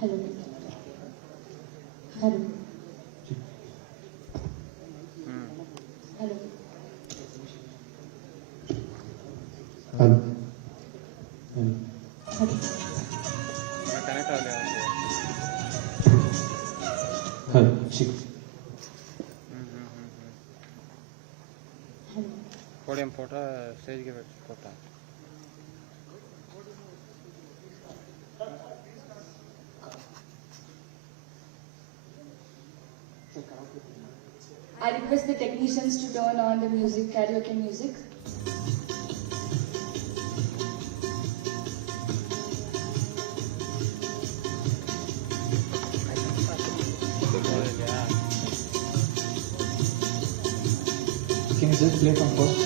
Hello. Hello. Hello. Hello. Connect ಆಗಲಿ. Hello. Chick. Podium photo ಸ್ಟೇಜ್ಗೆ photo. I request the technicians to turn on the music, karaoke music. Can you just play from first?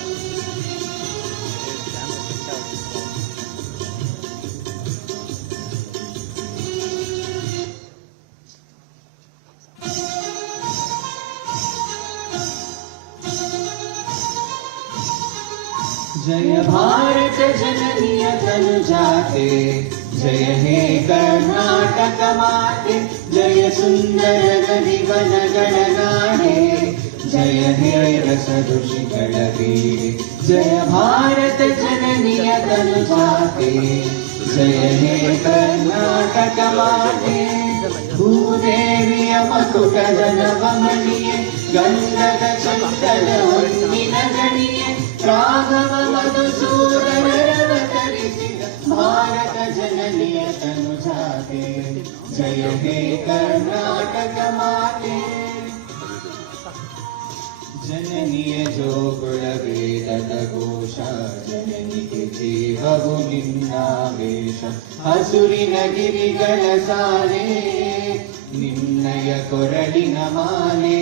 जय भारत जननीय तनुजाते, जय हे कर्नाटक माते, जय सुंदर नदी one गणनाडे, जय हे रस ऋषिगण वीरे. जय भारत जननीय तनुजाते, जय हे कर्नाटक माते. ಭೂದೇವಿಯ ಮಕುಟದ ನವಮಣಿಯೇ, ಗಂಧದ ಚಂದನ ಹೊನ್ನಿನ ಗಣಿಯೇ, ರಾಘವ ಮಧುಸೂದನರವತರಿಸಿದ ಭಾರತ ಜನನಿಯ ತನುಜಾತೆ, ಜಯ ಹೇ ಕರ್ನಾಟಕ ಮಾತೆ. ಜನನಿಯ ಜೋಗುಳ ವೇದದ ಘೋಷ, ಜನನಿಗೆ ಜೀವವು ನಿನ್ನಾವೇಶ. ಹಸುರಿನ ಗಿರಿಗಳ ಸಾಲೆ, ನಿನ್ನಯ ಕೊರಳಿನ ಮಾಲೆ.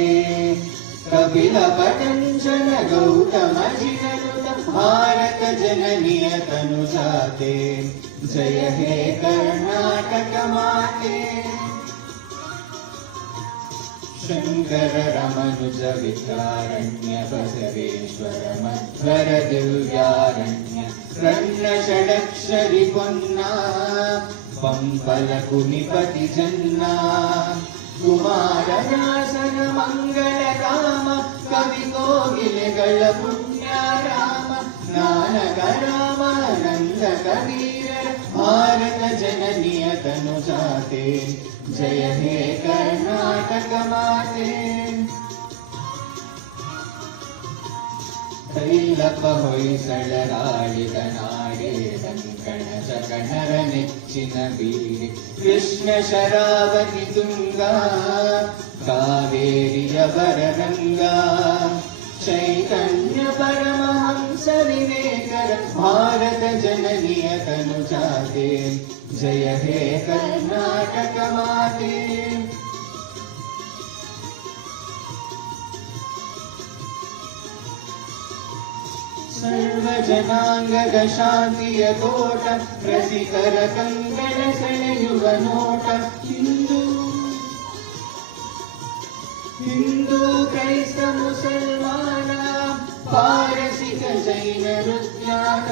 ಕಪಿಲ ಪತಂಜನ ಗೌತಮ ಜಿನನುತ ಭಾರತ ಜನನಿಯ ತನುಜಾತೆ, ಜಯ ಹೇ ಕರ್ನಾಟಕ ಮಾತೆ. ಶಂಕರ ರಮನುಜ ವಿದ್ಯಾರಣ್ಯ ಬಸವೇಶ್ವರ ಮಧ್ವರ ದಿವ್ಯಾರಣ್ಯ, ರನ್ನ ಷಡಕ್ಷರಿ ಪೊನ್ನ ಪಂಪಲ ಕುನಿಪತಿ ಜನ್ನ. ಕುಮಾರದಾಸನ ಮಂಗಳ ರಾಮ, ಕವಿ ಕೋಗಿಲೆಗಳ ಪುಣ್ಯ ರಾಮ. ನಾನಕ ರಾಮ ನಂದ ಕಬೀರರ ಭಾರತ ಜನನಿಯ ತನುಜಾತೆ, ಜಯ ಹೇ ಕರ್ನಾಟಕ ಮಾತೆ. ಕೈಲಪ ಹೊಯ್ಸಳರಾಳಿದ ನಾಡೇ, ರಂಗಣ ಜಗಣರ ನೆಚ್ಚಿನ ಬೀರೆ. ಕೃಷ್ಣ ಶರಾವತಿ ತುಂಗ, ಕಾವೇರಿಯ ಬರರಂಗ. ಚೈತನ್ಯ ಪರಮಹಂಸ ವಿವೇಕರ ಭಾರತ ಜನನಿಯ ತನುಜಾತೆ, ಜಯ ಹೇ ಕರ್ನಾಟಕ ಮಾತೆ. ಸರ್ವ ಜನಾಂಗದ ಶಾಂತಿಯ ತೋಟ, ರಸಿಕರ ಕಂಗಳ ಸೆಳೆಯುವ ನೋಟ. ಹಿಂದೂ ಕ್ರೈಸ್ತ ಮುಸಲ್ಮಾನ, ಪಾರಸಿಕ ಜೈನ ರುದ್ಯಾನ.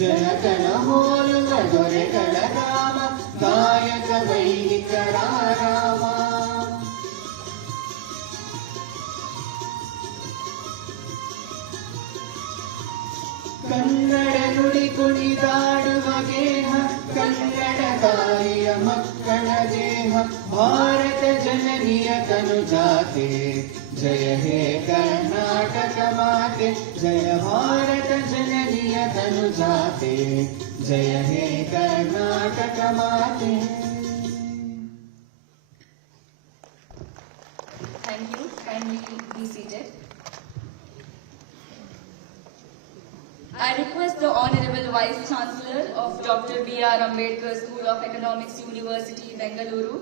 ಜನಕನ ಹೋಲುವ ದೊರೆಗಳ ರಾಮ, ಗಾಯಕ ವೈದಿಕರ ರಾಮ. ಕನ್ನಡ ನುಡಿ ಕುಣಿದಾಡುವ ಗೇಹ, ಕನ್ನಡ ತಾಯಿಯ ಮಕ್ಕಳ ದೇಹ. ಭಾರತ ಜನನಿಯ ತನುಜಾತೆ, ಜಯ ಹೇ ಕರ್ನಾಟಕ ಮಾತೆ. ಜಯ ಭಾರತ ಜನನಿಯ ತನುಜಾತೆ, ಜಯ ಹೇ ಕರ್ನಾಟಕ ಮಾತೆ. Thank you. Kindly be seated. I request the Honorable Vice Chancellor of Dr. B.R. Ambedkar School of Economics, University, Bengaluru,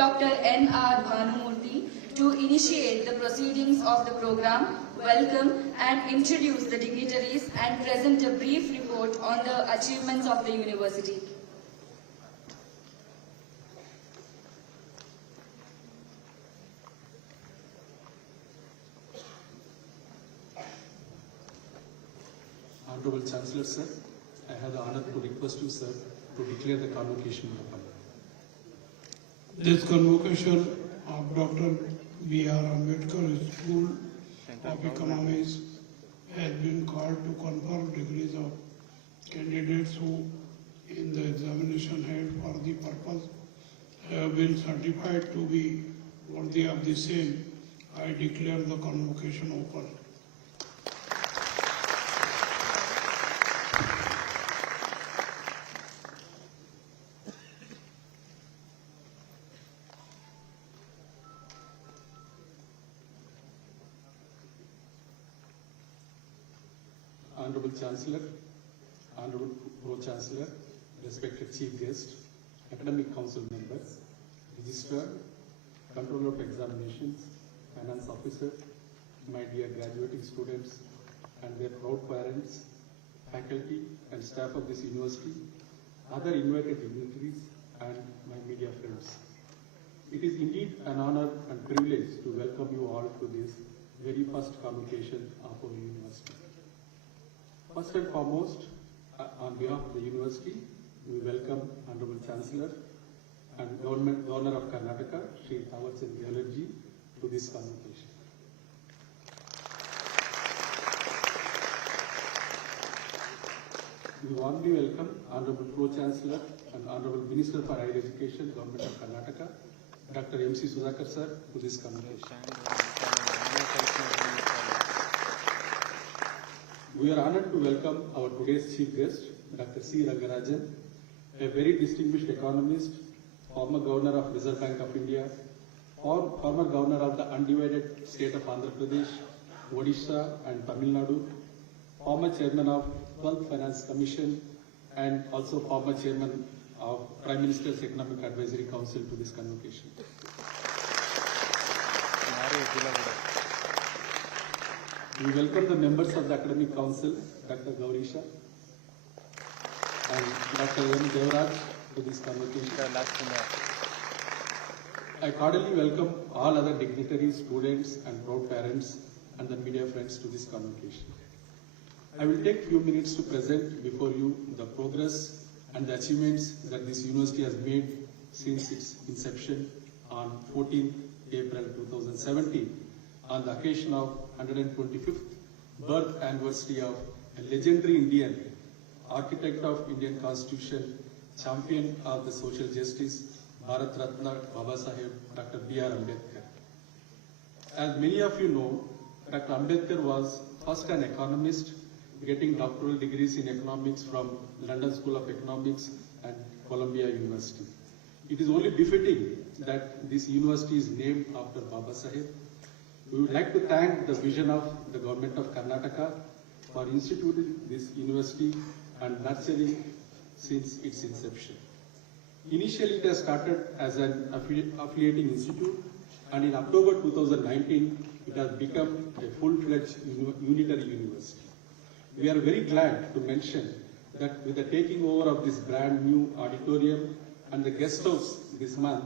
Dr. N.R. Bhanumurthy, to initiate the proceedings of the program, welcome and introduce the dignitaries and present a brief report on the achievements of the university. Honorable Chancellor, sir, I have have the honor to request you, sir, to declare the convocation open. This convocation of Dr. B.R. Ambedkar School of Economics has been called to confer degrees of candidates who in the examination held for the purpose have been certified to be worthy of the same. I declare the convocation open. Honorable Chancellor, Honorable Pro-Chancellor, respected Chief Guest, Academic Council members, Registrar, Controller of Examinations, Finance Officer, my dear graduating students and their proud parents, faculty and staff of this university, other invited dignitaries and my media friends. It is indeed an honor and privilege to welcome you all to this very first convocation of our university. First and foremost, on behalf of the university, we welcome Honorable Chancellor and Governor of Karnataka, Shri Thawarchand Gehlotji, to this convocation. We warmly welcome Honorable Pro-Chancellor and Honorable Minister for Higher Education, Government of Karnataka, Dr. M.C. Sudhakar sir, to this convocation. We are honored to welcome our today's chief guest, Dr. C. Rangarajan, a very distinguished economist, former governor of Reserve Bank of India, former governor of the undivided state of Andhra Pradesh, Odisha and Tamil Nadu, former chairman of 12th Finance Commission, and also former chairman of Prime Minister's Economic Advisory Council to this convocation. We welcome the members of the Academic Council, Dr. Gaurisha and Dr. M. Devraj to this convocation. I cordially welcome all other dignitaries, students and proud parents and the media friends to this convocation. I will take few minutes to present before you the progress and the achievements that this university has made since its inception on 14th April 2017 on the occasion of 125th birth anniversary of a legendary Indian, architect of Indian Constitution, champion of the social justice, Bharat Ratna Baba Saheb, Dr. B.R. Ambedkar. As many of you know, Dr. Ambedkar was first an economist, getting doctoral degrees in economics from London School of Economics and Columbia University. It is only befitting that this university is named after Baba Saheb. We would like to thank the vision of the government of Karnataka for instituting this university and nurturing since its inception. Initially, it has started as an affiliating institute, and in October 2019, it has become a full-fledged unitary university. We are very glad to mention that with the taking over of this brand new auditorium and the guest house this month,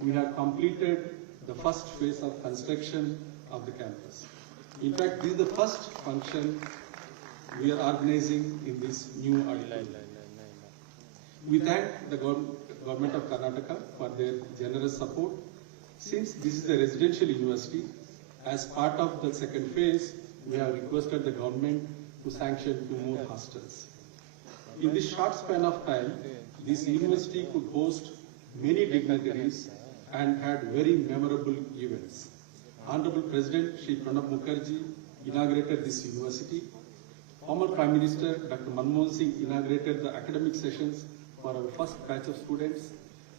we have completed the first phase of construction of the campus. In fact, this is the first function we are organizing in this new auditorium. We thank the government of Karnataka for their generous support. Since this is a residential university, as part of the second phase, we have requested the government to sanction 2 more hostels. In this short span of time, this university could host many dignitaries and had very memorable events. Honorable President Shri Pranab Mukherjee inaugurated this university. Former Prime Minister Dr. Manmohan Singh inaugurated the academic sessions for our first batch of students.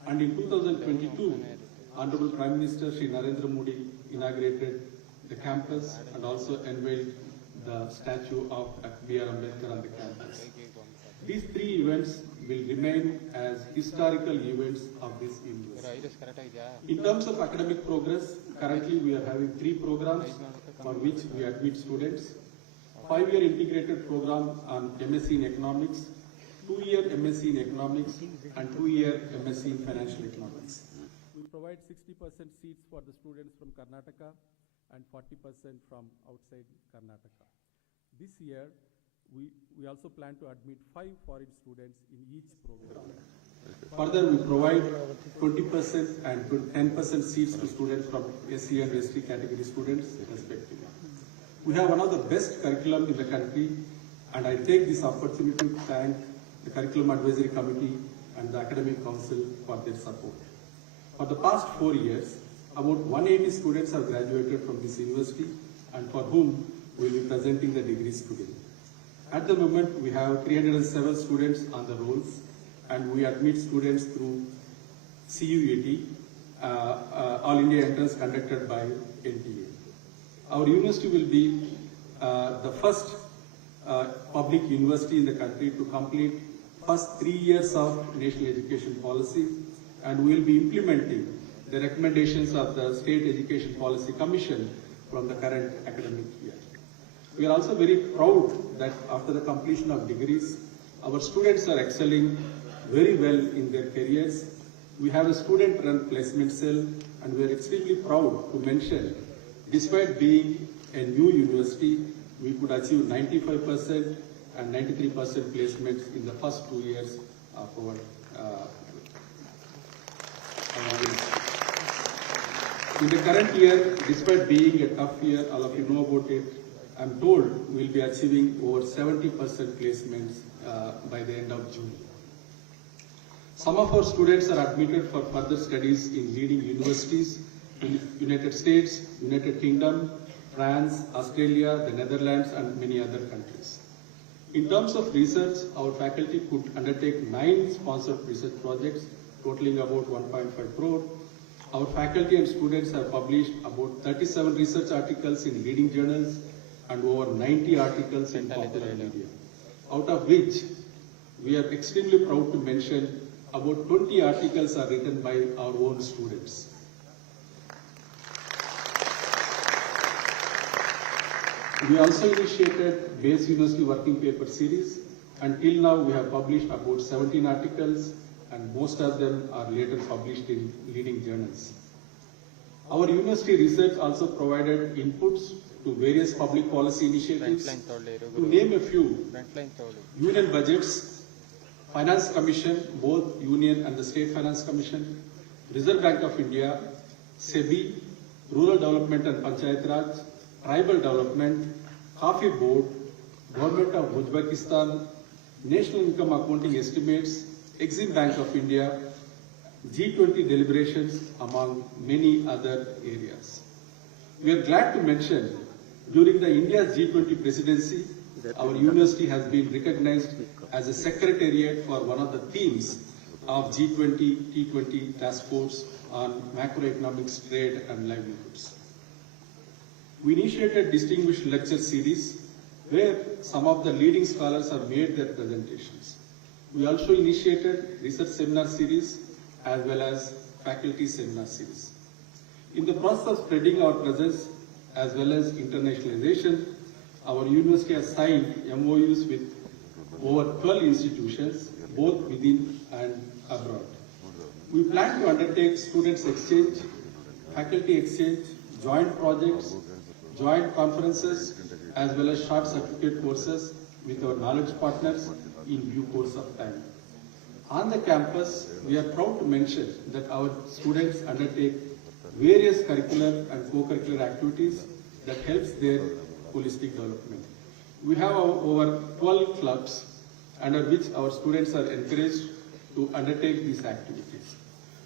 And in 2022, Honorable Prime Minister Shri Narendra Modi inaugurated the campus and also unveiled the statue of B.R. Ambedkar on the campus. These 3 events will remain as historical events of this university. In terms of academic progress, currently we are having 3 programs for which we admit students. 5-year integrated program on MSc in Economics, 2-year MSc in Economics, and 2-year MSc in Financial Economics. We provide 60% seats for the students from Karnataka and 40% from outside Karnataka. This year, We also plan to admit 5 foreign students in each program. Further, we provide 20% and 10% seats to students from SC and ST category students respectively. We have one of the best curriculum in the country, and I take this opportunity to thank the Curriculum Advisory Committee and the Academic Council for their support. For the past 4 years, about 180 students have graduated from this university, and for whom we will be presenting the degrees today. At the moment, we have 307 students on the rolls, and we admit students through CUET, All India Entrance conducted by NTA. Our university will be the first public university in the country to complete first 3 years of national education policy, and we will be implementing the recommendations of the State Education Policy Commission from the current academic year. We are also very proud that after the completion of degrees, our students are excelling very well in their careers. We have a student-run placement cell, and we are extremely proud to mention, despite being a new university, we could achieve 95% and 93% placements in the first 2 years of our university. In the current year, despite being a tough year, all of you know about it, I'm told we'll be achieving over 70% placements by the end of June. Some of our students are admitted for further studies in leading universities in United States, United Kingdom, France, Australia, the Netherlands, and many other countries. In terms of research, our faculty could undertake 9 sponsored research projects totaling about 1.5 crore. Our faculty and students have published about 37 research articles in leading journals and over 90 articles in popular media, out of which we are extremely proud to mention about 20 articles are written by our own students. We also initiated Base University Working Paper Series, and till now we have published about 17 articles, and most of them are later published in leading journals. Our university research also provided inputs to various public policy initiatives. To name a few, union budgets, Finance Commission, both Union and the State Finance Commission, Reserve Bank of India, SEBI, Rural Development and Panchayat Raj, Tribal Development, Coffee Board, Government of Uzbekistan, National Income Accounting Estimates, Exim Bank of India, G20 deliberations, among many other areas. We are glad to mention, during the India's G20 presidency, our university has been recognized as a secretariat for one of the themes of G20 T20 task force on macroeconomics, trade and livelihoods. We initiated distinguished lecture series where some of the leading scholars have made their presentations. We also initiated research seminar series as well as faculty seminar series. In the process of spreading our presence as well as internationalization, our university has signed MOUs with over 12 institutions, both within and abroad. We plan to undertake students exchange, faculty exchange, joint projects, joint conferences, as well as short certificate courses with our knowledge partners in due course of time. On the campus, we are proud to mention that our students undertake various curricular and co-curricular activities that helps their holistic development. We have over 12 clubs under which our students are encouraged to undertake these activities.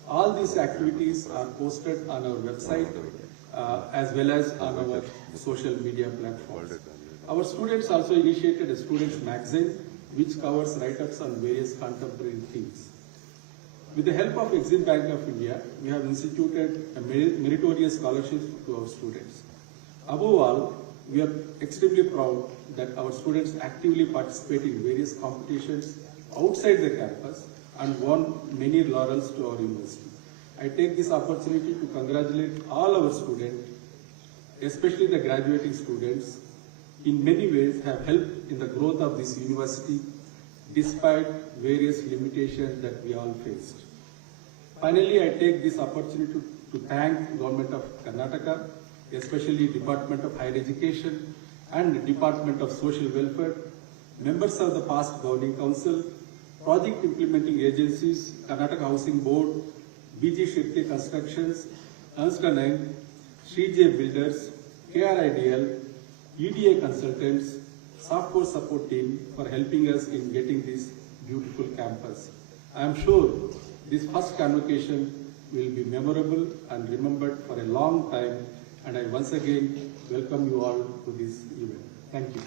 All these activities are posted on our website as well as on our social media platforms. Our students also initiated a students magazine which covers write-ups on various contemporary themes. With the help of Exim Bank of India, we have instituted a meritorious scholarship to our students. Above all, we are extremely proud that our students actively participate in various competitions outside the campus and won many laurels to our university. I take this opportunity to congratulate all our students, especially the graduating students, in many ways have helped in the growth of this university despite various limitations that we all faced. Finally, I take this opportunity to thank Government of Karnataka, especially Department of Higher Education and Department of Social Welfare, members of the past Governing Council, project implementing agencies, Karnataka Housing Board, BG Shirke Constructions, Ernst & Young, Shrije Builders, KRIDL, EDA Consultants, Software Support Team for helping us in getting this beautiful campus. I am sure this first convocation will be memorable and remembered for a long time, and I once again welcome you all to this event. Thank you.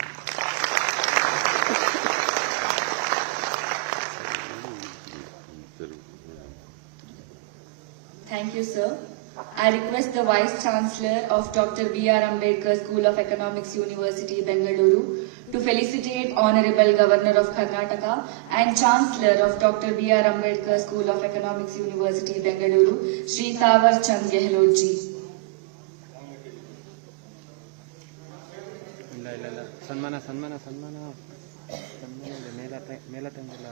Thank you, sir. I request the Vice Chancellor of Dr. B.R. Ambedkar School of Economics, University, Bengaluru, to felicitate Honorable Governor of Karnataka and Chancellor of Dr. B.R. Ambedkar School of Economics, University, Bengaluru, Shri Tawar Chand Gehlot ji. ಇಲ್ಲ ಸನ್ಮಾನ ಸನ್ಮಾನ ಸನ್ಮಾನ ಮೇಲತ್ತಂಗಿಲ್ಲ.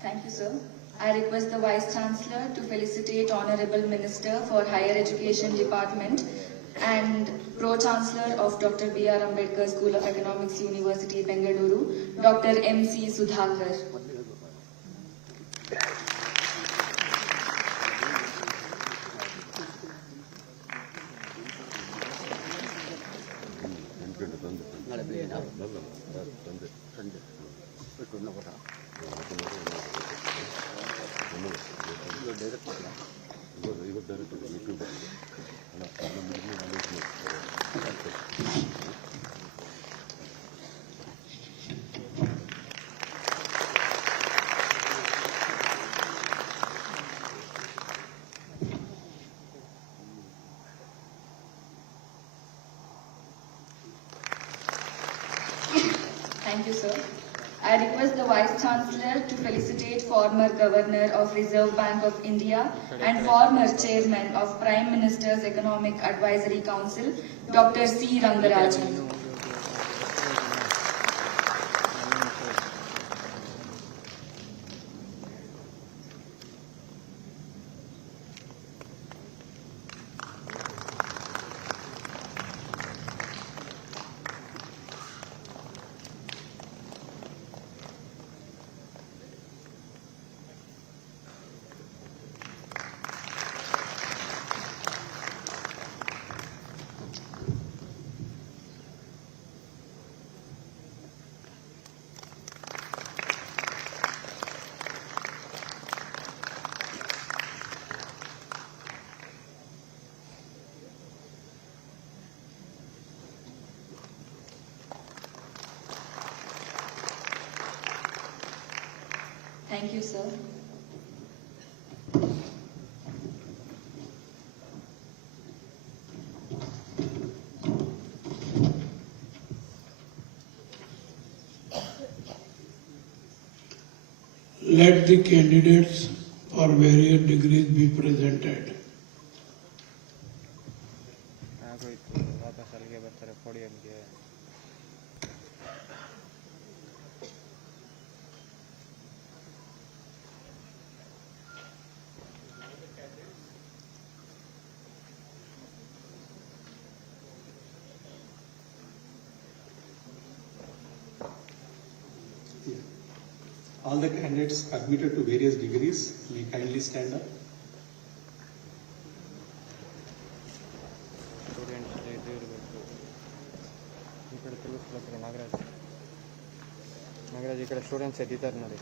Thank you, sir. I request the Vice Chancellor to felicitate Honorable Minister for Higher Education Department and Pro-Chancellor of Dr. B.R. Ambedkar School of Economics, University, Bengaluru, Dr. M.C. Sudhakar. Thank you, sir. I request the Vice Chancellor to felicitate former Governor of Reserve Bank of India and former Chairman of Prime Minister's Economic Advisory Council, Dr. C. Rangarajan. Thank you, sir. Let the candidates for various degrees be presented. ಆಗೋಯ್ತು, ವಾಪಸ್ ಅಲ್ಲಿಗೆ ಬರ್ತಾರೆ ಪೋಡಿಯಂಗೆ. All the candidates admitted to various degrees may kindly stand up. Students ಇದು ಇರಬೇಕು. ఇక్కడ తెలుసు నాగరాజ్ ನಾಗರಾಜ್ ಈ ಕಡೆ ಸ್ಟೂಡೆಂಟ್ಸ್ ಎದ್ದಿದ್ದಾರೆ ನೋಡಿ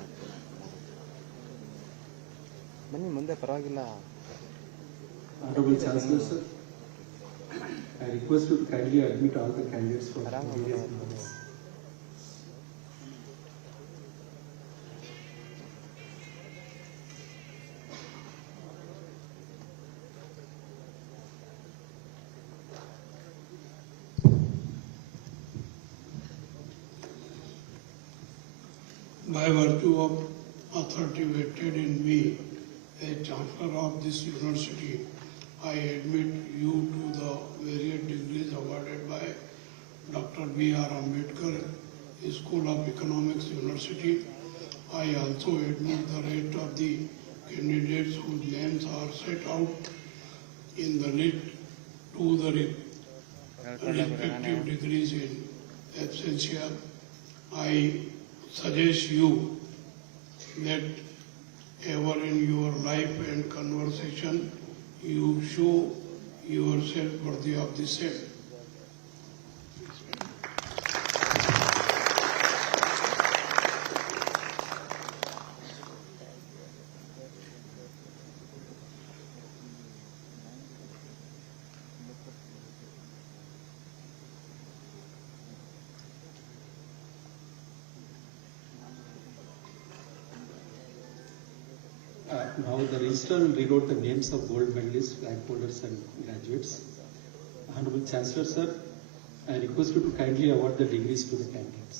ಬನ್ನಿ ಮುಂದೆ ಪರವಾಗಿಲ್ಲ Honorable Chancellor, sir, I request you to kindly admit all the candidates for various events. By virtue of authority vested in me as Chancellor of this university, I admit you to the various degrees awarded by Dr. B.R. Ambedkar, School of Economics, University. I also admit the rest of the candidates whose names are set out in the list to the respective degrees in absentia. I suggest you that ever in your life and conversation you show yourself worthy of the same. Now the registrar will read out the names of gold medalists, rank holders and graduates. Honorable Chancellor, sir, I request you to kindly award the degrees to the candidates.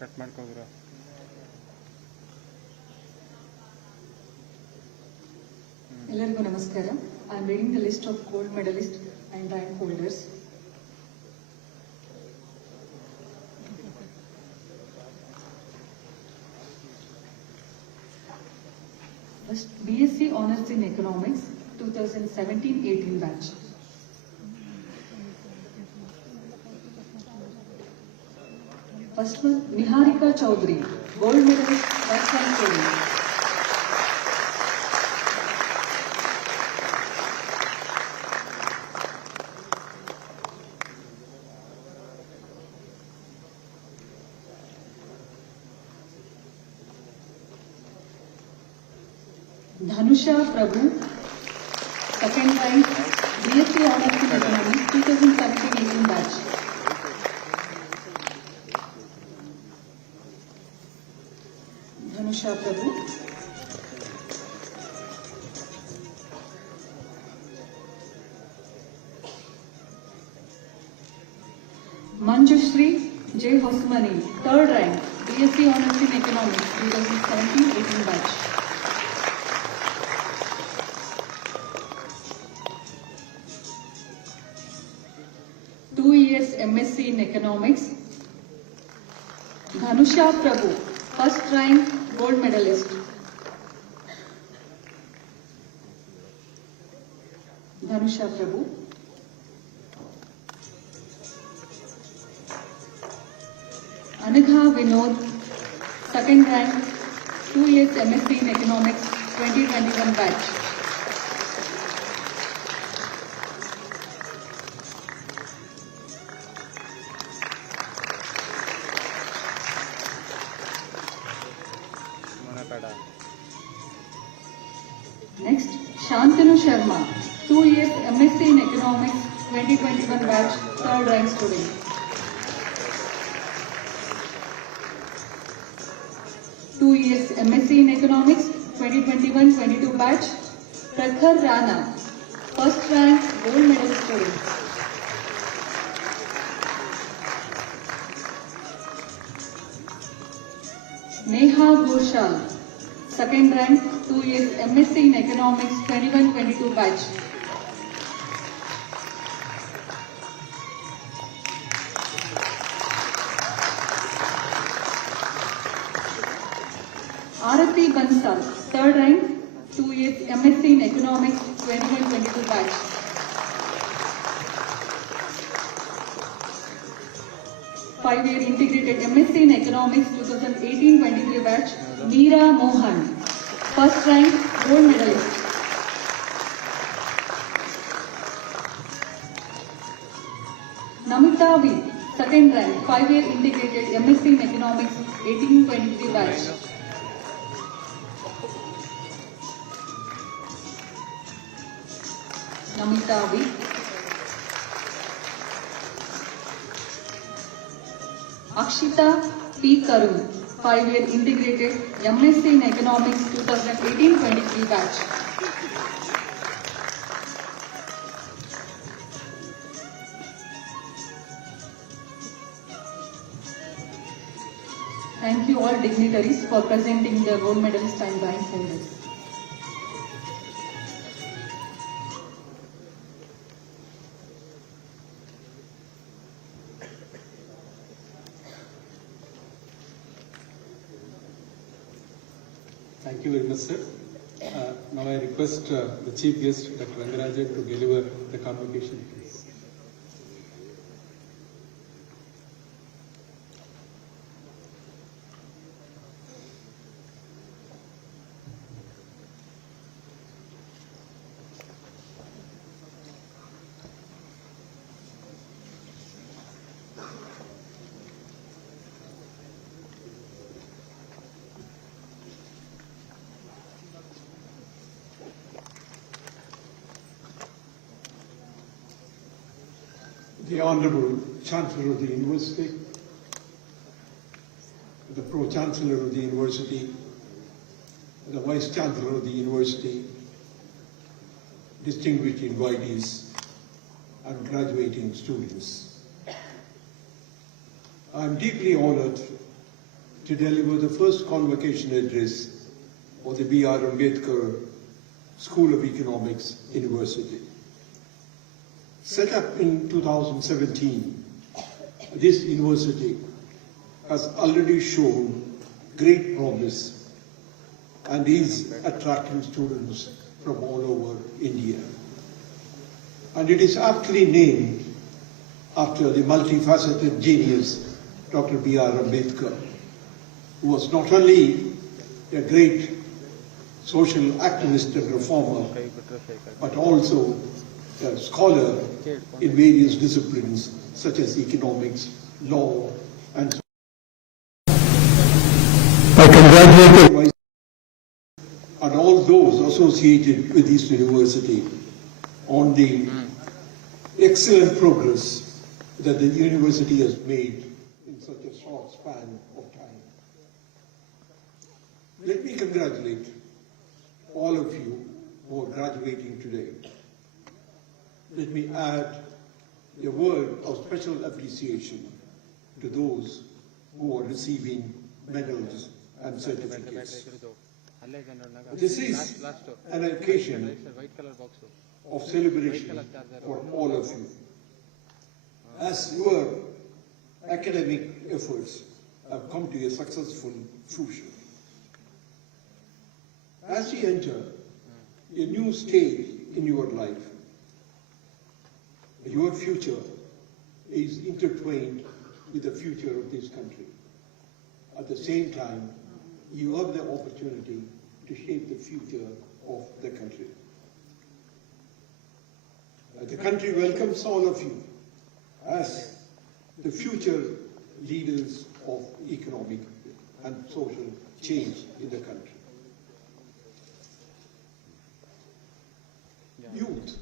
Cut ಮಾಡ್ಕೋಗ್ರ ಎಲ್ಲರಿಗೂ ನಮಸ್ಕಾರ. I am reading the list of gold medalists and rank holders. First, BSc Honours in Economics, 2017-18 batch. First one, Niharika Chaudhary, gold medalist, first rank holder. Dhanusha Prabhu, second rank, BSc Honours in Economics, 2017-18 batch. Dhanusha Prabhu. Manjushri J. Hosmani, third rank, BSc Honours in Economics, 2017-18 batch. MSc in Economics. Dhanusha Prabhu, first rank, gold medalist. Dhanusha Prabhu. Anagha Vinod, second rank, 2 years MSc in Economics, 2021 batch. Next, Shantanu Sharma, 2 years MSc in Economics, 2021 batch, third rank student. Two years MSc in Economics, 2021-22 batch, Prakhar Rana, first rank, gold medal student. Neha Ghoshal, second rank, 2 years MSc in Economics, 21-22 batch. Arati Bansal, third rank, 2 years MSc in Economics, 21-22 batch. Five-year integrated MSc in Economics, 2018-23 batch, Meera Mohan, first rank, gold medalist. Namita V, second rank, 5-year integrated MSc in Economics, 1823 batch. Namita V. Akshita P. Karun, 5-year integrated MSc in Economics, 2018-23 batch. Thank you all dignitaries for presenting the gold medalist and bronze holders. Thank you very much, sir. Now I request the Chief Guest, Dr. Rangarajan, to deliver the convocation, please. The Honorable Chancellor of the University, the Pro-Chancellor of the University, the Vice-Chancellor of the University, distinguished invitees, and graduating students. I am deeply honored to deliver the first convocation address of the B.R. Ambedkar School of Economics, University. Set up in 2017, this university has already shown great promise and is attracting students from all over India. And it is aptly named after the multifaceted genius, Dr. B.R. Ambedkar, who was not only a great social activist and reformer, but also a scholar in various disciplines such as economics, law, and so on. I congratulate and all those associated with this university on the excellent progress that the university has made in such a short span of time. Let me congratulate all of you who are graduating today. Let me add a word of special appreciation to those who are receiving medals and certificates. This is an occasion of celebration for all of you, as your academic efforts have come to a successful fruition. As you enter a new stage in your life, your future is intertwined with the future of this country. At the same time, you have the opportunity to shape the future of the country. The country welcomes all of you as the future leaders of economic and social change in the country. Youth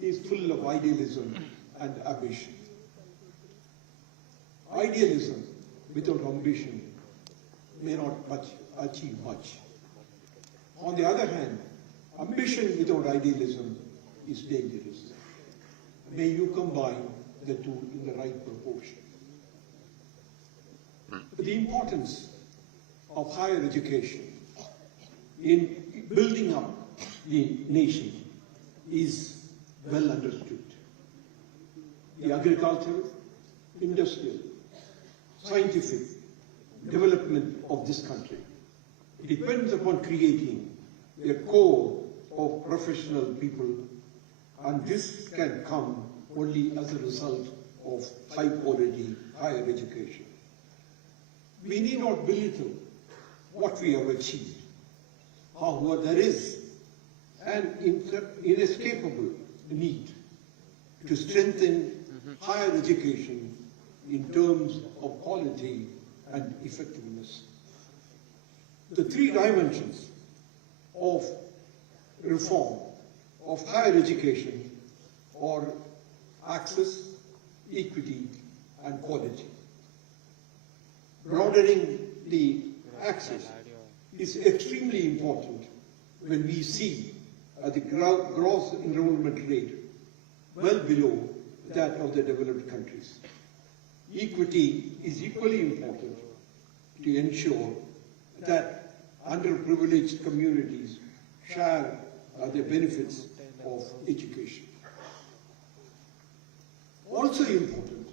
is full of idealism and ambition. Idealism without ambition may not achieve much. On the other hand, ambition without idealism is dangerous. May you combine the two in the right proportion. The importance of higher education in building up the nation is well understood. The agricultural, industrial, scientific development of this country depends upon creating a core of professional people, and this can come only as a result of high quality higher education. We need not belittle what we have achieved. However, there is an inescapable need to strengthen higher education in terms of quality and effectiveness. The three dimensions of reform of higher education are access, equity, and quality. Broadening the access is extremely important when we see the gross enrollment rate well below that of the developed countries. Equity is equally important to ensure that underprivileged communities share the benefits of education. Also important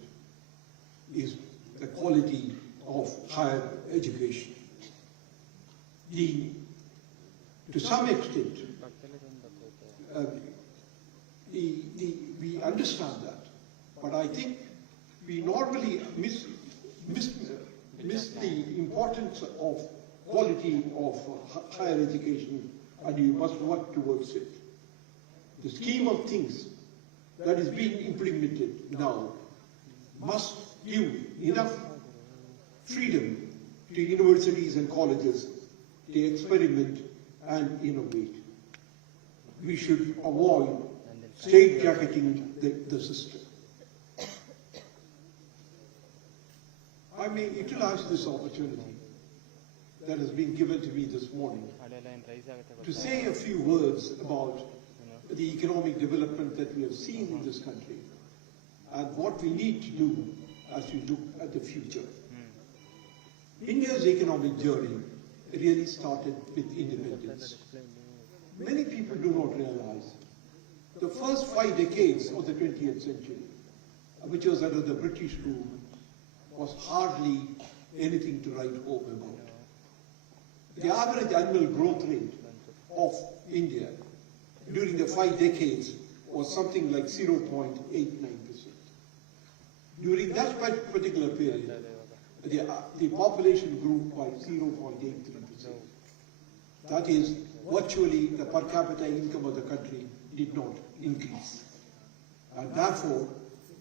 is the quality of higher education. To some extent, we understand that, but I think we normally miss the importance of quality of higher education, and you must work towards it. The scheme of things that is being implemented now must give enough freedom to universities and colleges to experiment and innovate. We should avoid straitjacketing the system. I may utilize this opportunity that has been given to me this morning to say a few words about the economic development that we have seen in this country and what we need to do as we look at the future. India's economic journey really started with independence. Many people do not realize the first 5 decades of the 20th century, which was under the British rule, was hardly anything to write home about. The average annual growth rate of India during the 5 decades was something like 0.89%. During that particular period, the population grew by 0.83%. That is, virtually the per capita income of the country did not increase. And therefore,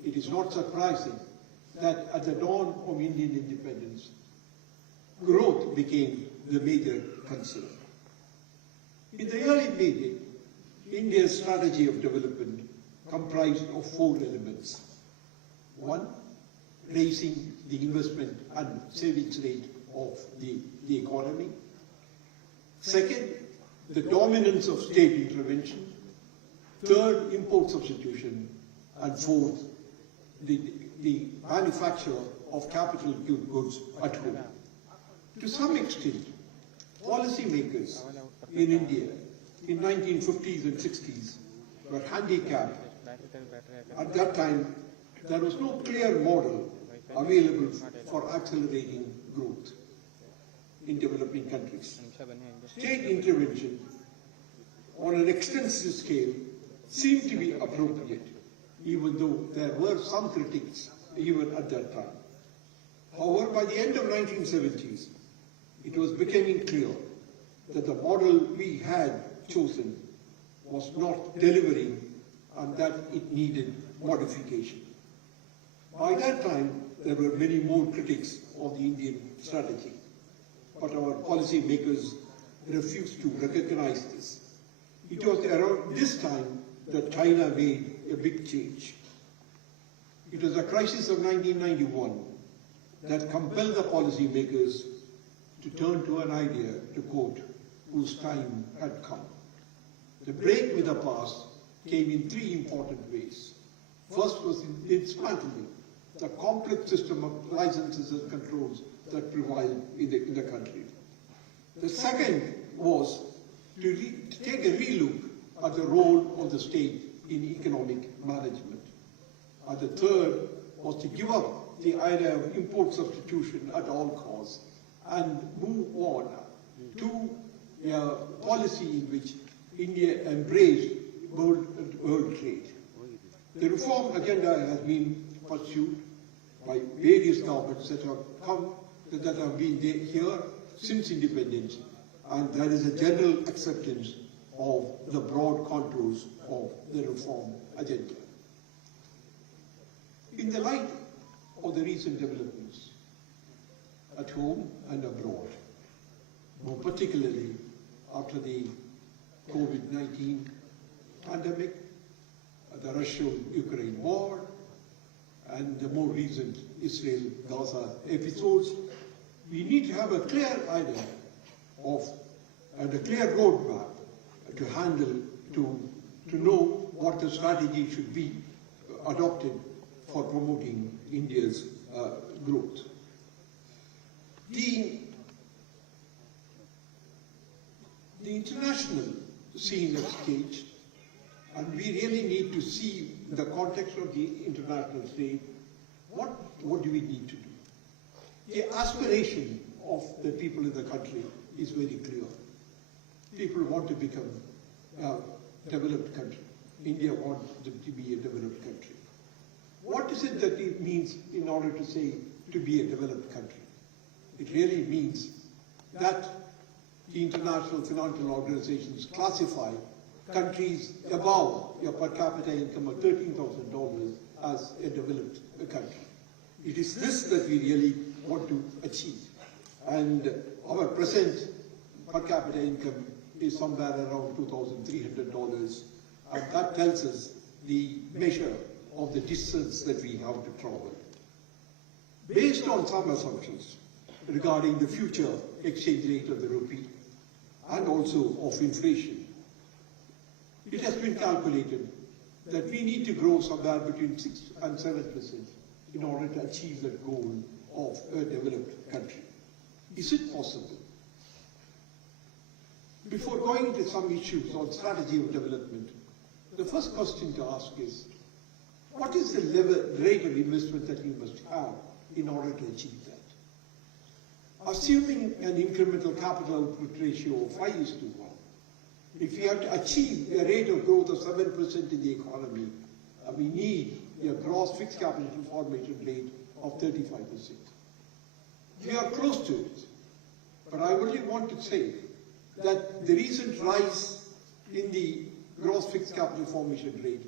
it is not surprising that at the dawn of Indian independence, growth became the major concern. In the early period, India's strategy of development comprised of 4 elements. 1, raising the investment and savings rate of the economy. Second, the dominance of state intervention. Third, import substitution. And fourth, the manufacture of capital goods at home. To some extent, policymakers in India in 1950s and 60s were handicapped. At that time, there was no clear model available for accelerating growth in developing countries. State intervention on an extensive scale seemed to be appropriate, even though there were some critics even at that time. However, by the end of 1970s, it was becoming clear that the model we had chosen was not delivering and that it needed modification. By that time, there were many more critics of the Indian strategy, but our policy makers refused to recognize this. It was around this time that China made a big change. It was the crisis of 1991 that compelled the policy makers to turn to an idea, to quote, whose time had come. The break with the past came in 3 important ways. First was dismantling the complex system of licenses and controls that prevailed in the country. The second was to take a relook at the role of the state in economic management. And the third was to give up the idea of import substitution at all costs and move on to a policy in which India embraced world trade. The reform agenda has been pursued by various governments that have been here since independence, and there is a general acceptance of the broad contours of the reform agenda. In the light of the recent developments at home and abroad, more particularly after the COVID-19 pandemic, the Russia-Ukraine war, and the more recent Israel-Gaza episodes, we need to have a clear idea of and a clear roadmap to handle, to know what the strategy should be adopted for promoting India's growth. The international scene has changed, and we really need to see the context of the international state. What do we need to do? The aspiration of the people in the country is very clear. People want to become a developed country. India wants to be a developed country. What is it that it means in order to say to be a developed country? It really means that the international financial organizations classify countries above a per capita income of $13,000 as a developed country. It is this that we really want to achieve. And our present per capita income is somewhere around $2,300, and that tells us the measure of the distance that we have to travel. Based on some assumptions regarding the future exchange rate of the rupee and also of inflation, it has been calculated that we need to grow somewhere between 6 and 7% in order to achieve that goal of a developed country. Is it possible? Before going into some issues on strategy of development, the first question to ask is, what is the rate of investment that we must have in order to achieve that? Assuming an incremental capital output ratio of 5:1, if we have to achieve a rate of growth of 7% in the economy, we need a gross fixed capital formation rate of 35%. We are close to it, but I only want to say that the recent rise in the gross fixed capital formation rate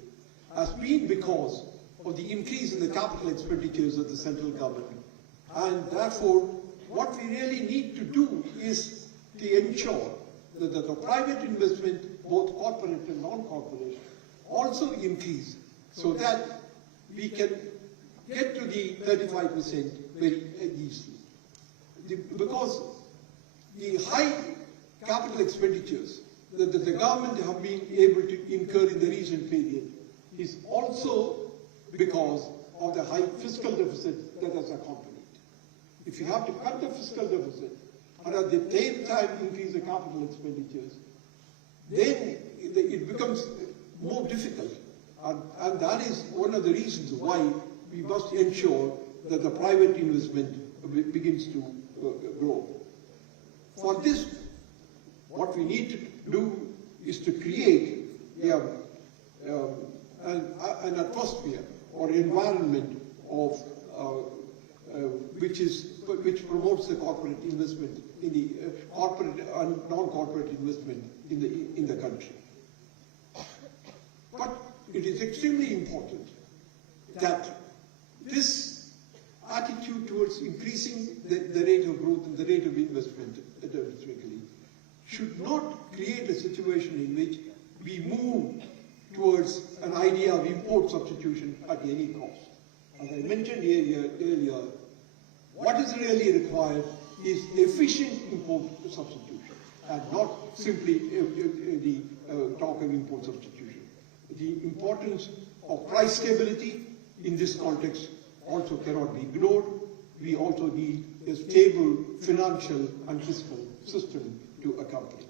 has been because of the increase in the capital expenditures of the central government. And therefore, what we really need to do is to ensure that the private investment, both corporate and non-corporate, also increase so that we can get to the 35% very easily. Because the high capital expenditures that the government have been able to incur in the recent period is also because of the high fiscal deficit that has accompanied. If you have to cut the fiscal deficit and at the same time increase the capital expenditures, then it becomes more difficult. And that is one of the reasons why we must ensure that the private investment begins to grow. For this, what we need to do is to create an atmosphere or environment of which promotes the corporate investment in the corporate and non-corporate investment in the country. But it is extremely important that this attitude towards increasing the rate of growth and the rate of investment domestically should not create a situation in which we move towards an idea of import substitution at any cost. As I mentioned earlier, what is really required is efficient import substitution and not simply the talk of import substitution. The importance of price stability in this context also cannot be ignored. We also need a stable financial and fiscal system to accompany.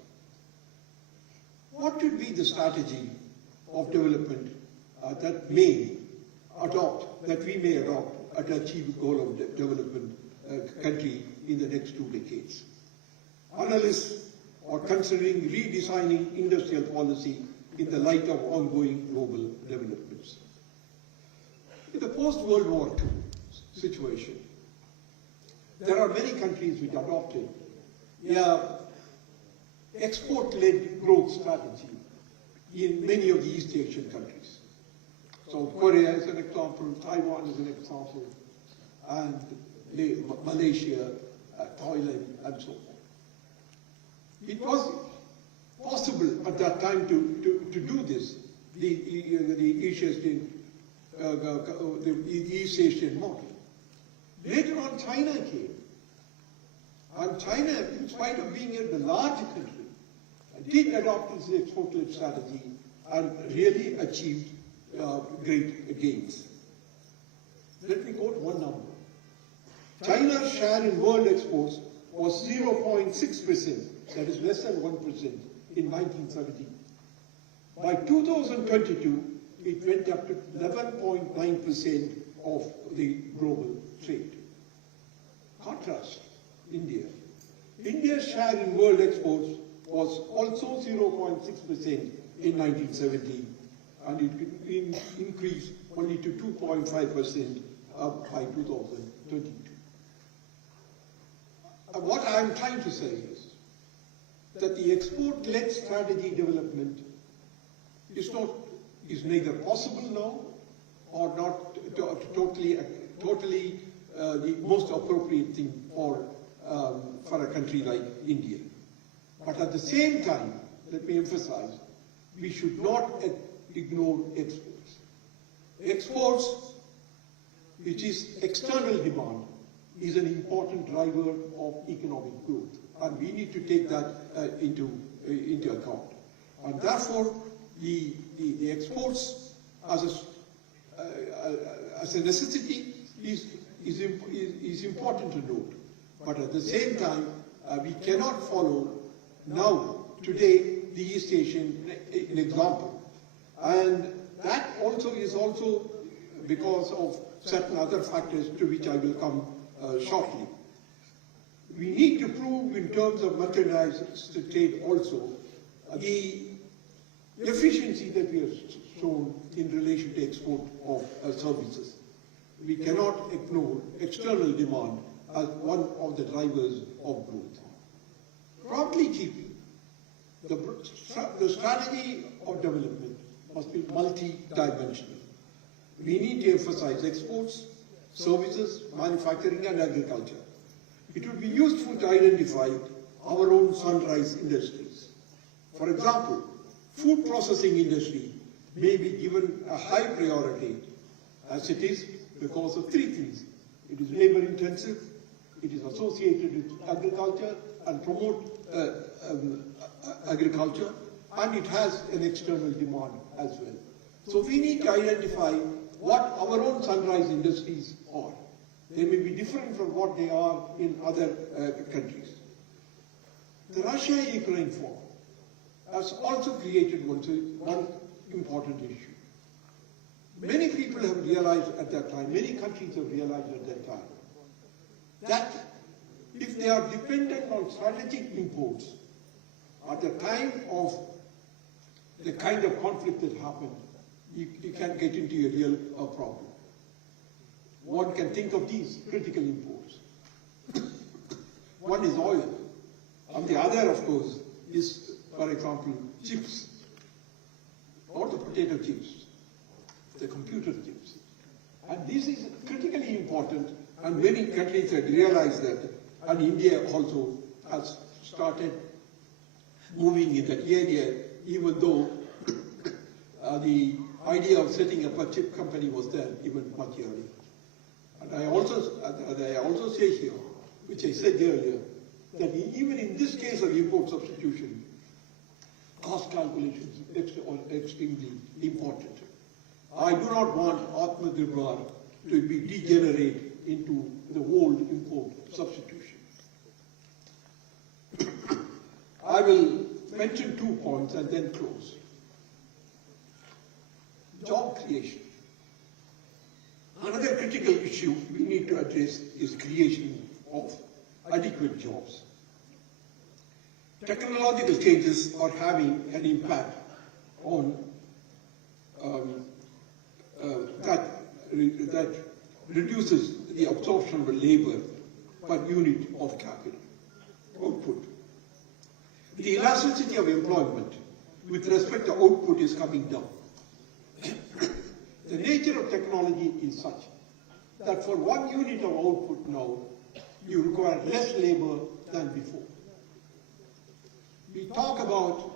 What should be the strategy of development that we may adopt to achieve the goal of development country in the next 2 decades? Analysts are considering redesigning industrial policy in the light of ongoing global developments. In the post-World War II situation, there are many countries which adopted an export-led growth strategy in many of the East Asian countries. South Korea is an example, Taiwan is an example, and Malaysia, Thailand, and so on. It was possible at that time to do this, the East Asian model. Later on, China came. And China, in spite of being a large country, did adopt this export-led strategy and really achieved great gains. Let me quote one number. China's share in world exports was 0.6%, that is less than 1%, in 1970. By 2022, it went up to 11.9% of the global trade. Contrast, India. India's share in world exports was also 0.6% in 1970, and it increased only to 2.5% by 2022. What I am trying to say is that the export-led strategy development is neither possible now or not totally the most appropriate thing for a country like India. But at the same time, let me emphasize, we should not ignore exports. Exports, which is external demand, is an important driver of economic growth, and we need to take that into account. And therefore, the exports as a necessity is important to note. But at the same time, we cannot follow now, today, the East Asian example. And that also is also because of certain other factors to which I will come shortly. We need to prove in terms of merchandise trade also the efficiency that we have shown in relation to export of services. We cannot ignore external demand as one of the drivers of growth. Broadly keeping, the strategy of development must be multi-dimensional. We need to emphasize exports, services, manufacturing, and agriculture. It would be useful to identify our own sunrise industries. For example, food processing industry may be given a high priority as it is because of three things. It is labor intensive, it is associated with agriculture and promote agriculture, and it has an external demand as well. So we need to identify what our own sunrise industries are. They may be different from what they are in other countries. The Russia-Ukraine war has also created one important issue. Many people have realized at that time, many countries have realized at that time, that if they are dependent on strategic imports at the time of the kind of conflict that happened, you can get into a real problem. One can think of these critical imports. One is oil, and the other, of course, is, for example, chips, not the potato chips, the computer chips. And this is critically important, and many countries have realized that, and India also has started moving in that area, even though the idea of setting up a chip company was there even much earlier. And I also say here, which I said earlier, that even in this case of import substitution, cost calculations are extremely important. I do not want Atmanirbhar to be degenerate into the old import substitution. I will mention 2 points and then close. Job creation. Another critical issue we need to address is creation of adequate jobs. Technological changes are having an impact on that reduces the absorption of labor per unit of capital output. The elasticity of employment with respect to output is coming down. The nature of technology is such that for 1 unit of output now, you require less labor than before. We talk about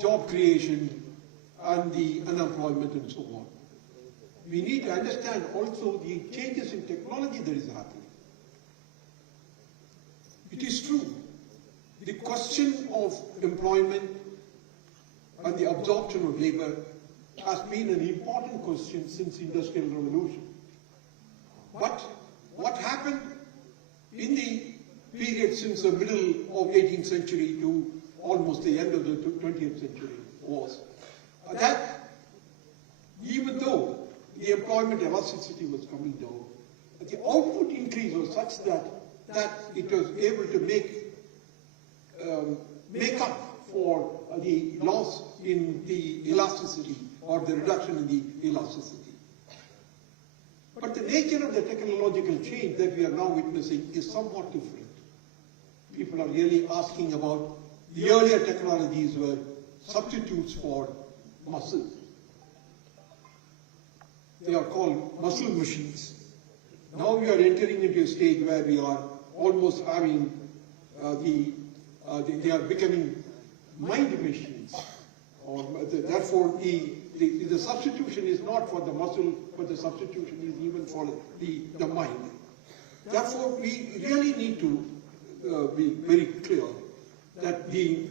job creation and the unemployment and so on. We need to understand also the changes in technology that is happening. It is true, the question of employment and the absorption of labor has been an important question since the Industrial Revolution. But what happened in the period since the middle of 18th century to almost the end of the 20th century was that even though the employment elasticity was coming down, the output increase was such that it was able to make up for the loss in the elasticity or the reduction in the elasticity. But the nature of the technological change that we are now witnessing is somewhat different. People are really asking about the earlier technologies were substitutes for muscle. They are called muscle machines. Now we are entering into a stage where we are almost having they are becoming mind machines. Therefore, the substitution is not for the muscle, but the substitution is even for the mind. Therefore, we really need to be very clear that the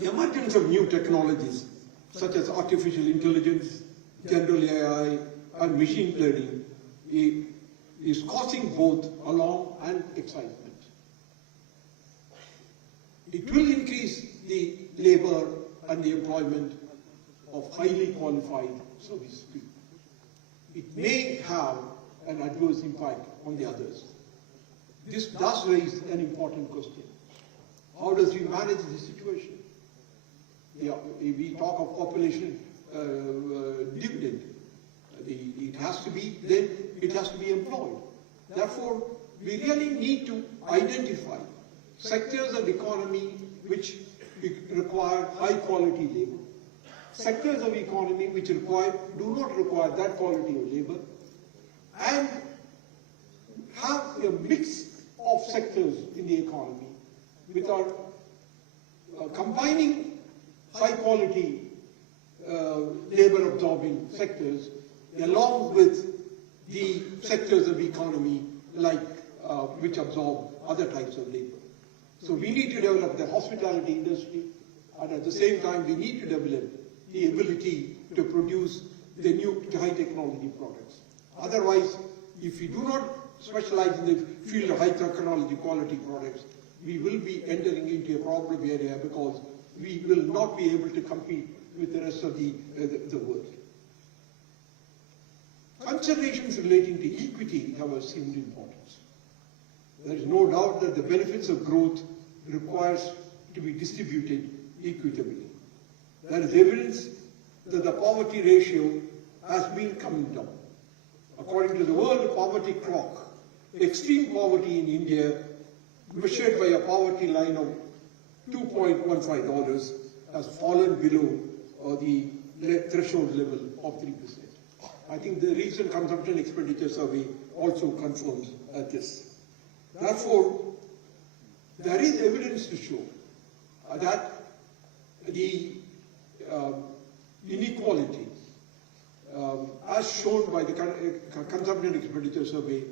emergence of new technologies, such as artificial intelligence, general AI, and machine learning, is causing both alarm and excitement. It will increase the labor and the employment of highly qualified service people. It may have an adverse impact on the others. This does raise an important question. How does we manage the situation? We talk of population dividend. It has to be, then it has to be employed. Therefore, we really need to identify sectors of economy which require high quality labor, sectors of economy which do not require that quality of labor, and have a mix of sectors in the economy which are combining high quality labor absorbing sectors along with the sectors of economy like which absorb other types of labor. So we need to develop the hospitality industry, and at the same time we need to develop the ability to produce the new high technology products. Otherwise, if we do not specialize in the field of high technology quality products, we will be entering into a problem area because we will not be able to compete with the rest of the world. Considerations relating to equity have assumed importance. There is no doubt that the benefits of growth requires to be distributed equitably. There is evidence that the poverty ratio has been coming down. According to the World Poverty Clock, extreme poverty in India, measured by a poverty line of $2.15, has fallen below the threshold level of 3%. I think the recent consumption expenditure survey also confirms this. Therefore, there is evidence to show that the inequality, as shown by the consumption expenditure survey,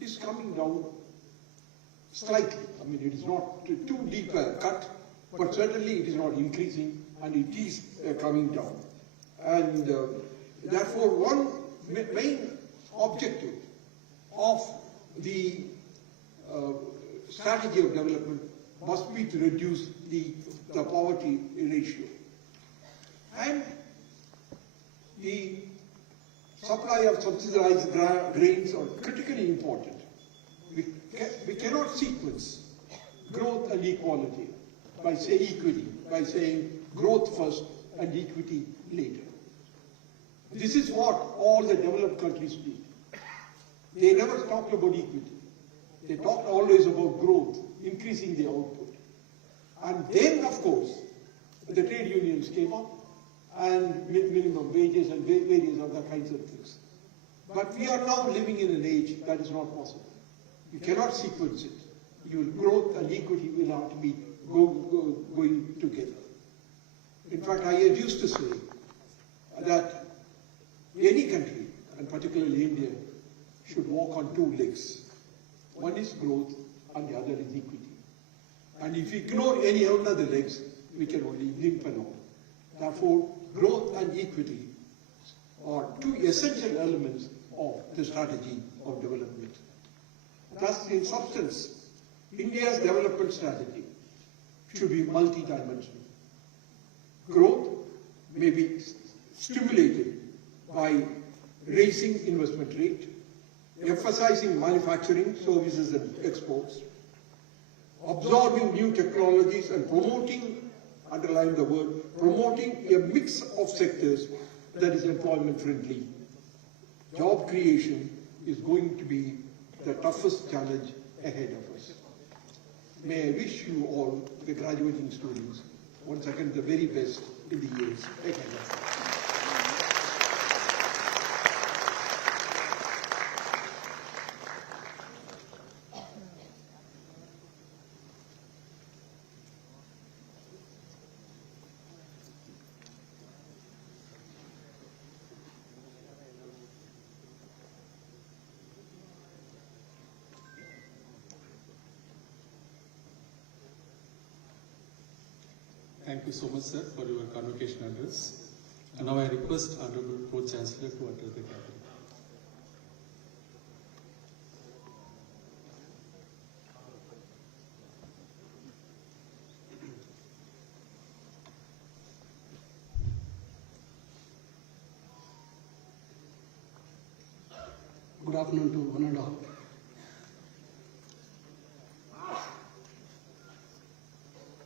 is coming down slightly. I mean, it is not too deep a cut, but certainly it is not increasing, and it is coming down. And therefore, one main objective of the strategy of development must be to reduce the poverty ratio. And the supply of subsidized grains are critically important. We cannot sequence growth and equality by saying equity, by saying growth first and equity later. This is what all the developed countries need. They never talked about equity. They talked always about growth, increasing the output. And then, of course, the trade unions came up and minimum wages and various other kinds of things. But we are now living in an age that is not possible. You cannot sequence it. Your growth and equity will have to be going together. In fact, I used to say that any country, and particularly India, should walk on two legs. One is growth and the other is equity. And if we ignore any other legs, we can only limp along. Therefore, growth and equity are two essential elements of the strategy of development. Thus, in substance, India's development strategy should be multidimensional. Growth may be stimulated by raising investment rate, emphasizing manufacturing, services and exports, absorbing new technologies and promoting, underline the word, promoting a mix of sectors that is employment friendly. Job creation is going to be the toughest challenge ahead of us. May I wish you all, the graduating students, once again the very best in the years ahead of us. Thank you so much, sir, for your convocation address. And now I request Honorable Pro-Chancellor to address the gathering. Good afternoon to one and all.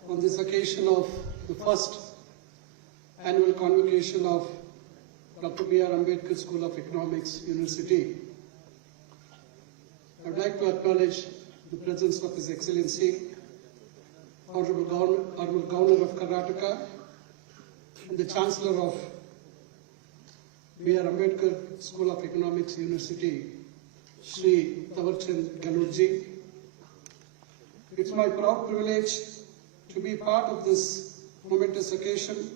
On this occasion of the first annual convocation of Dr. B.R. Ambedkar School of Economics, University, I would like to acknowledge the presence of His Excellency, Honorable Governor of Karnataka, and the Chancellor of B.R. Ambedkar School of Economics, University, Shri Tawarchand Galurji. It's my proud privilege to be part of this momentous occasion,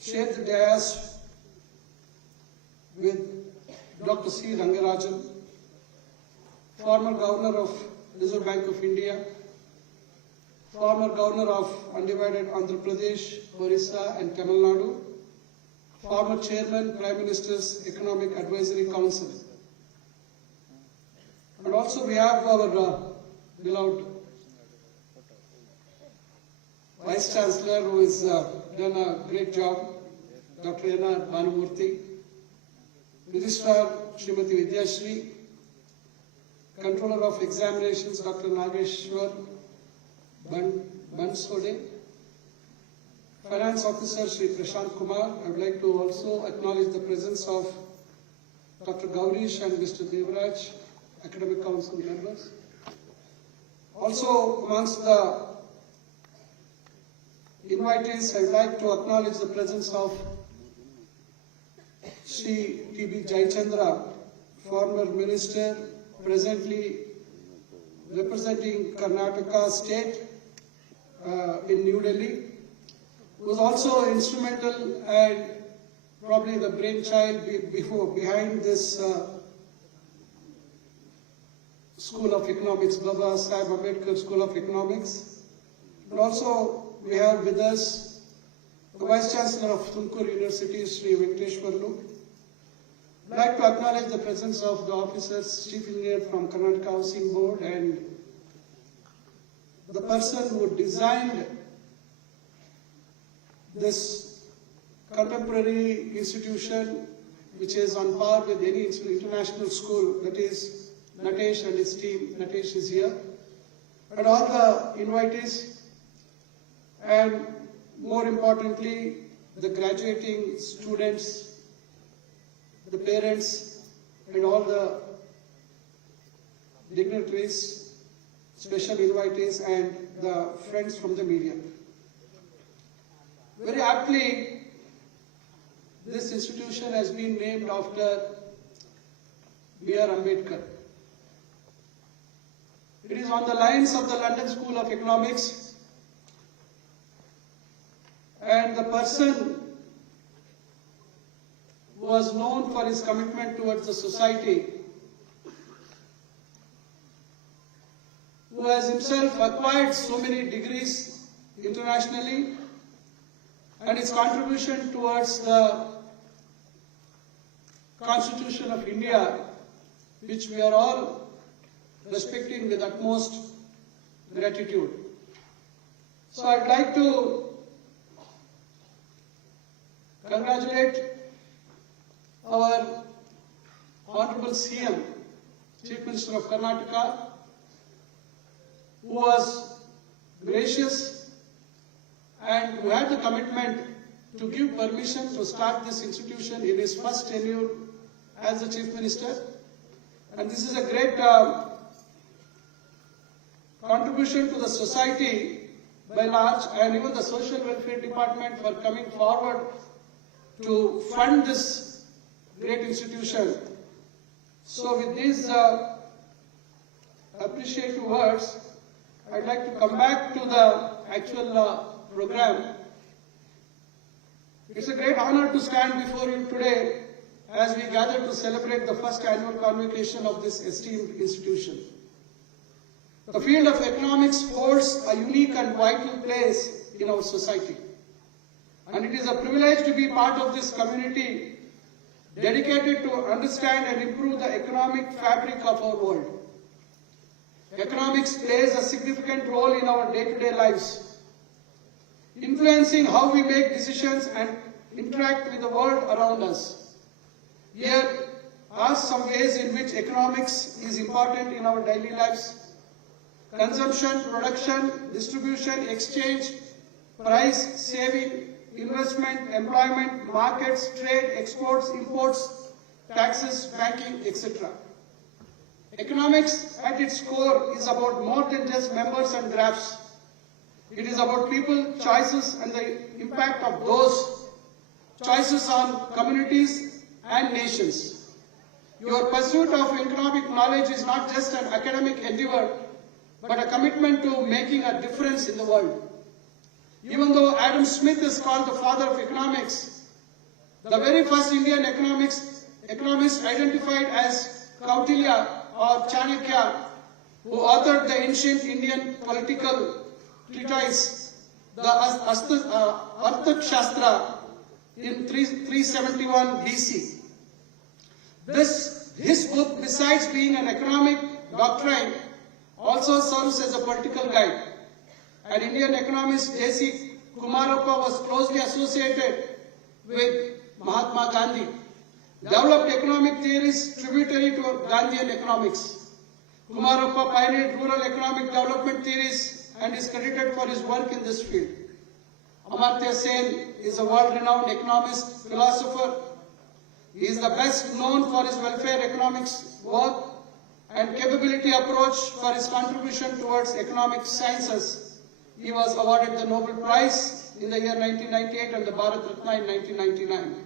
share the dais with Dr. C. Rangarajan, former Governor of Reserve Bank of India, former Governor of Undivided Andhra Pradesh, Orissa and Tamil Nadu, former Chairman, Prime Minister's Economic Advisory Council. And also we have our beloved Vice Chancellor who has done a great job, Dr. N.R. Bhanumurthy, Registrar Srimati Vidyashri, Controller of Examinations Dr. Nageshwar Bansode, Finance Officer Shri Prashant Kumar. I would like to also acknowledge the presence of Dr. Gaurish and Mr. Devraj, Academic Council members. Also amongst the invitees, I would like to acknowledge the presence of Shri T.B. Jayachandra, former Minister, presently representing Karnataka State in New Delhi, who was also instrumental and probably the brainchild behind this School of Economics, Baba Sahib Ambedkar School of Economics. And also we have with us the Vice Chancellor of Tumkur University, Sri Venkateshwarlu. I'd like to acknowledge the presence of the officers, Chief Engineer from Karnataka Housing Board, and the person who designed this contemporary institution, which is on par with any international school, that is Natesh and his team. Natesh is here. And all the invitees, and more importantly, the graduating students, the parents, and all the dignitaries, special invitees, and the friends from the media. Very aptly, this institution has been named after B.R. Ambedkar. It is on the lines of the London School of Economics, and the person who was known for his commitment towards the society, who has himself acquired so many degrees internationally, and his contribution towards the Constitution of India, which we are all respecting with utmost gratitude. So I'd like to congratulate our Honorable CM, Chief Minister of Karnataka, who was gracious and who had the commitment to give permission to start this institution in his first tenure as the Chief Minister. And this is a great contribution to the society by large, and even the Social Welfare Department for coming forward to fund this great institution. So with these appreciative words, I'd like to come back to the actual program. It's a great honor to stand before you today as we gather to celebrate the first annual convocation of this esteemed institution. The field of economics holds a unique and vital place in our society. And it is a privilege to be part of this community dedicated to understand and improve the economic fabric of our world. Economics plays a significant role in our day-to-day lives, influencing how we make decisions and interact with the world around us. Here are some ways in which economics is important in our daily lives: consumption, production, distribution, exchange, price, saving, investment, employment, markets, trade, exports, imports, taxes, banking, etc. Economics at its core is about more than just numbers and graphs. It is about people, choices, and the impact of those choices on communities and nations. Your pursuit of economic knowledge is not just an academic endeavor, but a commitment to making a difference in the world. Even though Adam Smith is called the father of economics, the very first Indian economist identified as Kautilya or Chanakya, who authored the ancient Indian political treatise, the Arthashastra, in 371 BC. His book, besides being an economic doctrine, also serves as a political guide. An Indian economist, J.C. Kumarappa, was closely associated with Mahatma Gandhi, developed economic theories tributary to Gandhian economics. Kumarappa pioneered rural economic development theories and is credited for his work in this field. Amartya Sen is a world-renowned economist, philosopher. He is the best known for his welfare economics work and capability approach for his contribution towards economic sciences. He was awarded the Nobel Prize in the year 1998 and the Bharat Ratna in 1999.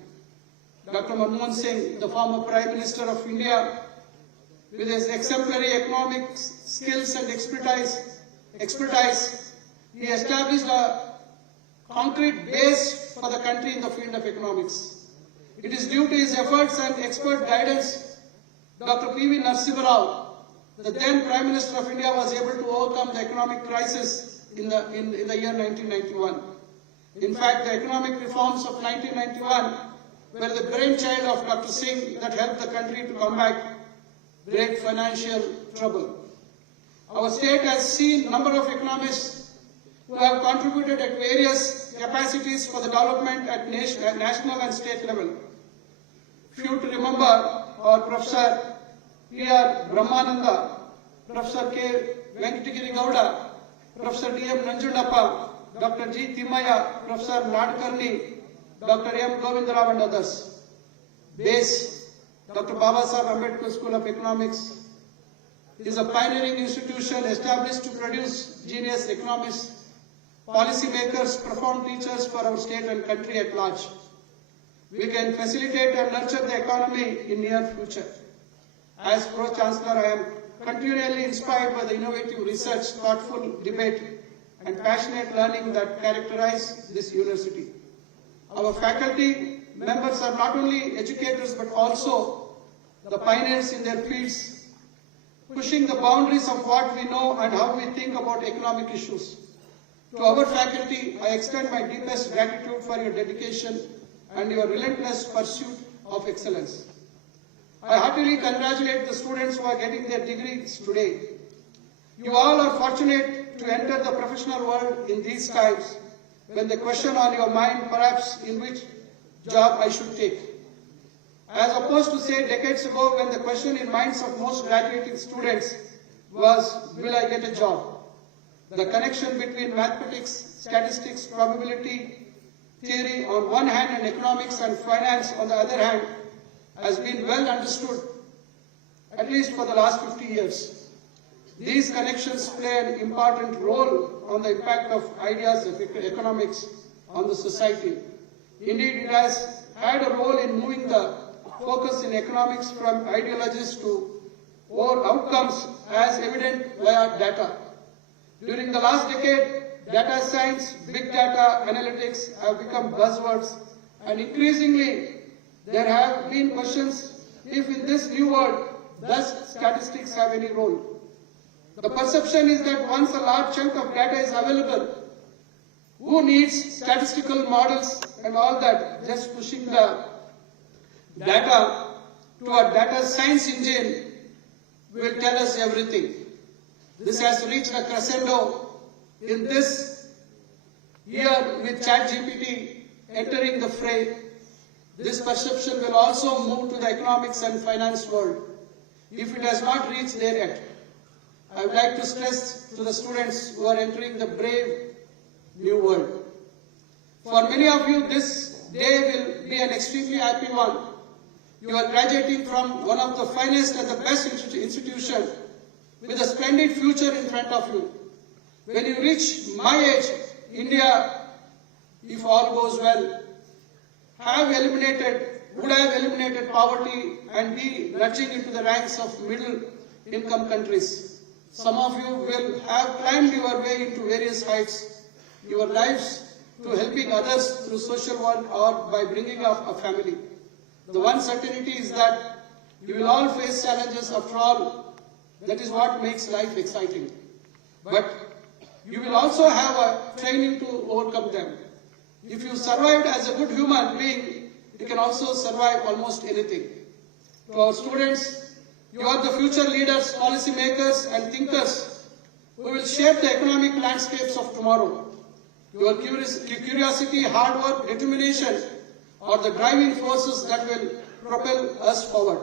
Dr. Manmohan Singh, the former Prime Minister of India, with his exemplary economic skills and expertise, he established a concrete base for the country in the field of economics. It is due to his efforts and expert guidance, Dr. P.V. Narasimha Rao, the then Prime Minister of India, was able to overcome the economic crisis in the year 1991. In fact, the economic reforms of 1991 were the brainchild of Dr. Singh that helped the country to combat great financial trouble. Our state has seen a number of economists who have contributed at various capacities for the development at national and state level. Few to remember are Professor P.R. Brahmananda, Professor K. Venkatagiri Gowda, Professor D.M. Nanjundappa, Dr. G. Timaya, Professor Nadkarni, Dr. M. Govindarao and others. Base, Dr. Babasaheb Ambedkar School of Economics is a pioneering institution established to produce genius economists, policy makers, profound teachers for our state and country at large. we can facilitate and nurture the economy in near future. As Pro-Chancellor, I am continually inspired by the innovative research, thoughtful debate, and passionate learning that characterize this university. Our faculty members are not only educators but also the pioneers in their fields, pushing the boundaries of what we know and how we think about economic issues. To our faculty, I extend my deepest gratitude for your dedication and your relentless pursuit of excellence. I heartily congratulate the students who are getting their degrees today. You all are fortunate to enter the professional world in these times when the question on your mind perhaps in which job I should take. As opposed to say decades ago when the question in minds of most graduating students was, will I get a job? The connection between mathematics, statistics, probability, theory on one hand and economics and finance on the other hand has been well understood, at least for the last 50 years. These connections play an important role on the impact of ideas of economics on the society. Indeed, it has had a role in moving the focus in economics from ideologies to more outcomes as evident via data. During the last decade, data science, big data, analytics have become buzzwords, and increasingly there have been questions if in this new world, does statistics have any role? The perception is that once a large chunk of data is available, who needs statistical models and all that? Just pushing the data to a data science engine will tell us everything. This has reached a crescendo in this year with ChatGPT entering the fray. This perception will also move to the economics and finance world, if it has not reached there yet. I would like to stress to the students who are entering the brave new world. For many of you, this day will be an extremely happy one. You are graduating from one of the finest and the best institution with a splendid future in front of you. When you reach my age, India, if all goes well, would have eliminated poverty and be nudging into the ranks of middle income countries. Some of you will have climbed your way into various heights, your lives to helping others through social work or by bringing up a family. The one certainty is that you will all face challenges. After all, that is what makes life exciting. But you will also have a training to overcome them. If you survived as a good human being, you can also survive almost anything. To our students, you are the future leaders, policy makers and thinkers who will shape the economic landscapes of tomorrow. Your curiosity, hard work, determination are the driving forces that will propel us forward.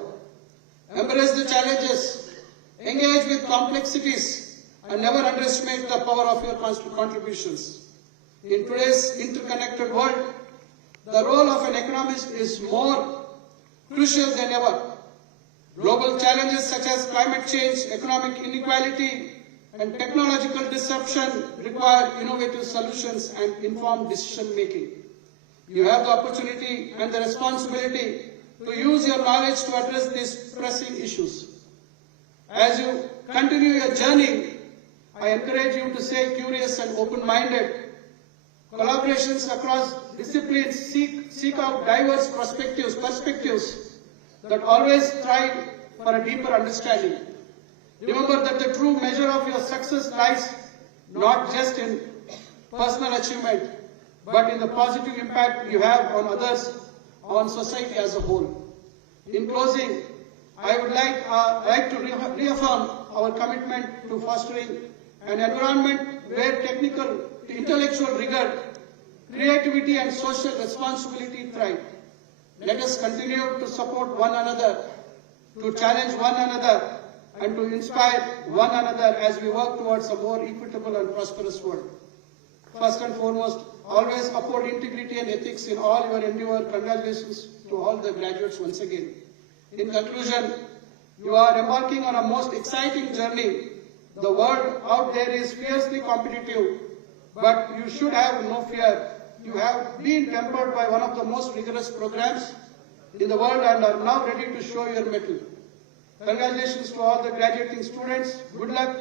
Embrace the challenges, engage with complexities, and never underestimate the power of your contributions. In today's interconnected world, the role of an economist is more crucial than ever. Global challenges such as climate change, economic inequality, and technological disruption require innovative solutions and informed decision making. You have the opportunity and the responsibility to use your knowledge to address these pressing issues. As you continue your journey, I encourage you to stay curious and open-minded. Collaborations across disciplines seek out diverse perspectives that always strive for a deeper understanding. Remember that the true measure of your success lies not just in personal achievement, but in the positive impact you have on others, on society as a whole. In closing, I would like to reaffirm our commitment to fostering an environment where intellectual rigor, creativity and social responsibility thrive. Let us continue to support one another, to challenge one another, and to inspire one another as we work towards a more equitable and prosperous world. First and foremost, always uphold integrity and ethics in all your endeavor. Congratulations to all the graduates once again. In conclusion, you are embarking on a most exciting journey. The world out there is fiercely competitive, but you should have no fear. you have been tempered by one of the most rigorous programs in the world and are now ready to show your mettle. Congratulations to all the graduating students. Good luck,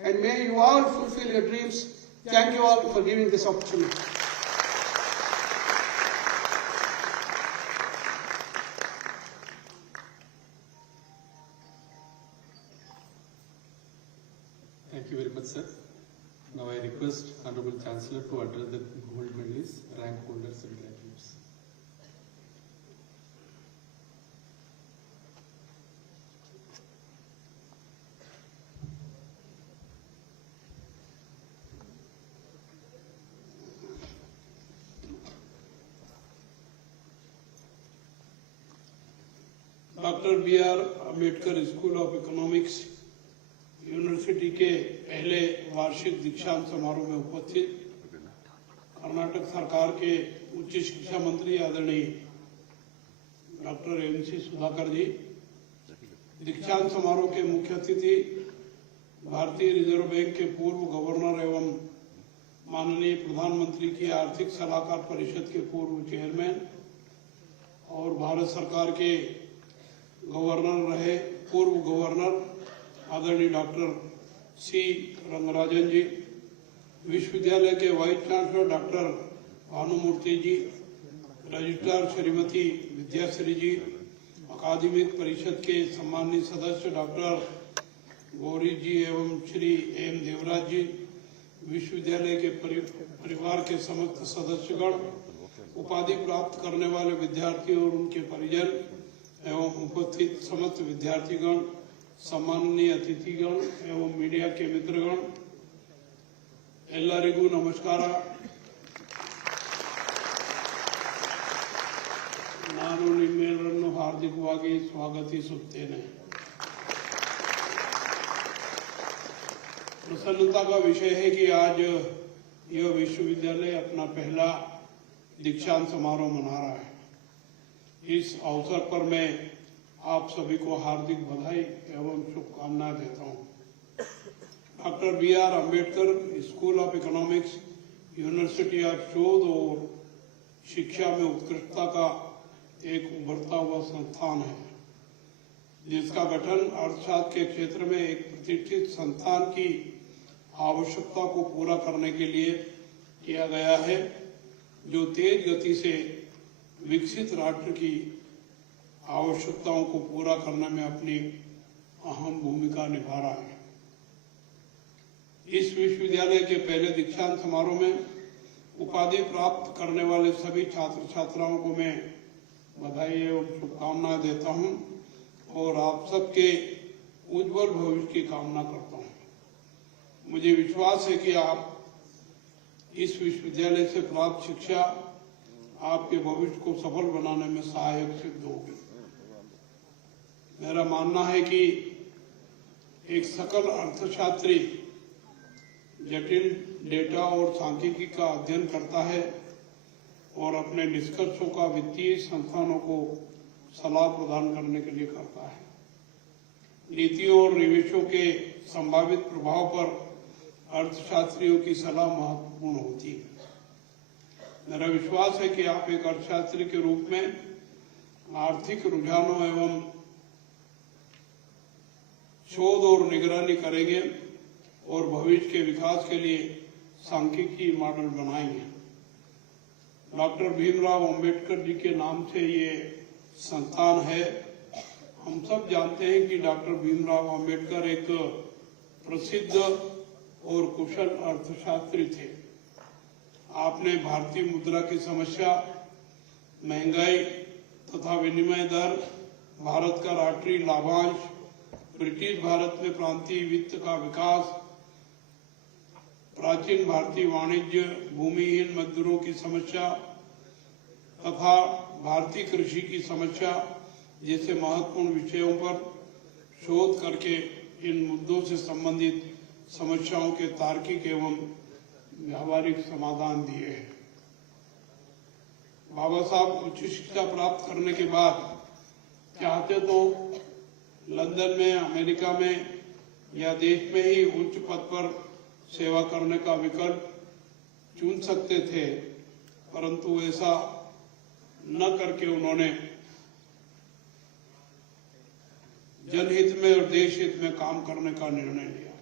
and may you all fulfill your dreams. Thank you all for giving this opportunity. Thank you very much, sir. Now I request Honorable Chancellor to address the gold medalists, rank holders and graduates. Doctor B.R. Ambedkar school of economics university के पहले वार्षिक दीक्षांत समारोह में उपस्थित कर्नाटक सरकार के उच्च शिक्षा मंत्री आदरणीय डॉक्टर M.C. सुधाकर जी, दीक्षांत समारोह के मुख्य अतिथि भारतीय रिजर्व बैंक के पूर्व गवर्नर एवं माननीय प्रधानमंत्री की आर्थिक सलाहकार परिषद के पूर्व चेयरमैन और भारत सरकार के गवर्नर रहे पूर्व गवर्नर आदरणीय डॉक्टर C. रंगराजन जी, विश्वविद्यालय के वाइस चांसलर डॉक्टर भानुमूर्ति जी, रजिस्ट्रार श्रीमती विद्याश्री जी, अकादमिक परिषद के सम्मानित सदस्य डॉक्टर गौरी जी एवं श्री M. देवराज जी, विश्वविद्यालय के परिवार के समस्त सदस्यगण, उपाधि प्राप्त करने वाले विद्यार्थी और उनके परिजन एवं उपस्थित समस्त विद्यार्थीगण, सम्माननीय अतिथिगण एवं मीडिया के मित्रगण, ಎಲ್ಲರಿಗೂ ನಮಸ್ಕಾರ. ನಾನು ನಿಮ್ಮೆಲ್ಲರನ್ನು ಹಾರ್ದಿಕವಾಗಿ ಸ್ವಾಗತಿಸುತ್ತೇನೆ. प्रसन्नता का विषय है कि आज यह विश्वविद्यालय अपना पहला दीक्षांत समारोह मना रहा है. इस अवसर पर मैं आप सभी को हार्दिक बधाई एवं शुभकामनाएं देता हूं. Doctor B.R. Ambedkar school of economics university of शोध और शिक्षा में उत्कृष्टता का एक उभरता हुआ संस्थान है, जिसका गठन अर्थशास्त्र के क्षेत्र में एक प्रतिष्ठित संस्थान की आवश्यकता को पूरा करने के लिए किया गया है, जो तेज गति से विकसित राष्ट्र की आवश्यकताओं को पूरा करने में अपनी अहम भूमिका निभा रहा है. इस विश्वविद्यालय के पहले दीक्षांत समारोह में उपाधि प्राप्त करने वाले सभी छात्र छात्राओं को मैं बधाई एवं शुभकामनाएं देता हूं और आप सबके उज्जवल भविष्य की कामना करता हूं. मुझे विश्वास है कि आप इस विश्वविद्यालय से प्राप्त शिक्षा आपके भविष्य को सफल बनाने में सहायक सिद्ध होगी. मेरा मानना है कि एक सकल अर्थशास्त्री जटिल डेटा और सांख्यिकी का अध्ययन करता है और अपने निष्कर्षों का वित्तीय संस्थानों को सलाह प्रदान करने के लिए करता है. नीतियों और निवेशों के संभावित प्रभाव पर अर्थशास्त्रियों की सलाह महत्वपूर्ण होती है. मेरा विश्वास है कि आप एक अर्थशास्त्री के रूप में आर्थिक रुझानों एवं शोध और निगरानी करेंगे और भविष्य के विकास के लिए सांख्यिकी मॉडल बनाएंगे. डॉक्टर भीमराव अंबेडकर जी के नाम से ये संस्थान है. हम सब जानते हैं कि डॉक्टर भीमराव अंबेडकर एक प्रसिद्ध और कुशल अर्थशास्त्री थे. आपने भारतीय मुद्रा की समस्या, महंगाई तथा विनिमय दर, भारत का राष्ट्रीय लाभांश, ब्रिटिश भारत में प्रांतीय वित्त का विकास, प्राचीन भारतीय वाणिज्य, भूमिहीन मजदूरों की समस्या तथा भारतीय कृषि की समस्या जैसे महत्वपूर्ण विषयों पर शोध करके इन मुद्दों से संबंधित समस्याओं के तार्किक एवं व्यावहारिक समाधान दिए हैं. बाबा साहब उच्च शिक्षा प्राप्त करने के बाद चाहते तो लंदन में, अमेरिका में या देश में ही उच्च पद पर सेवा करने का विकल्प चुन सकते थे, परंतु ऐसा न करके उन्होंने जनहित में और देश हित में काम करने का निर्णय लिया।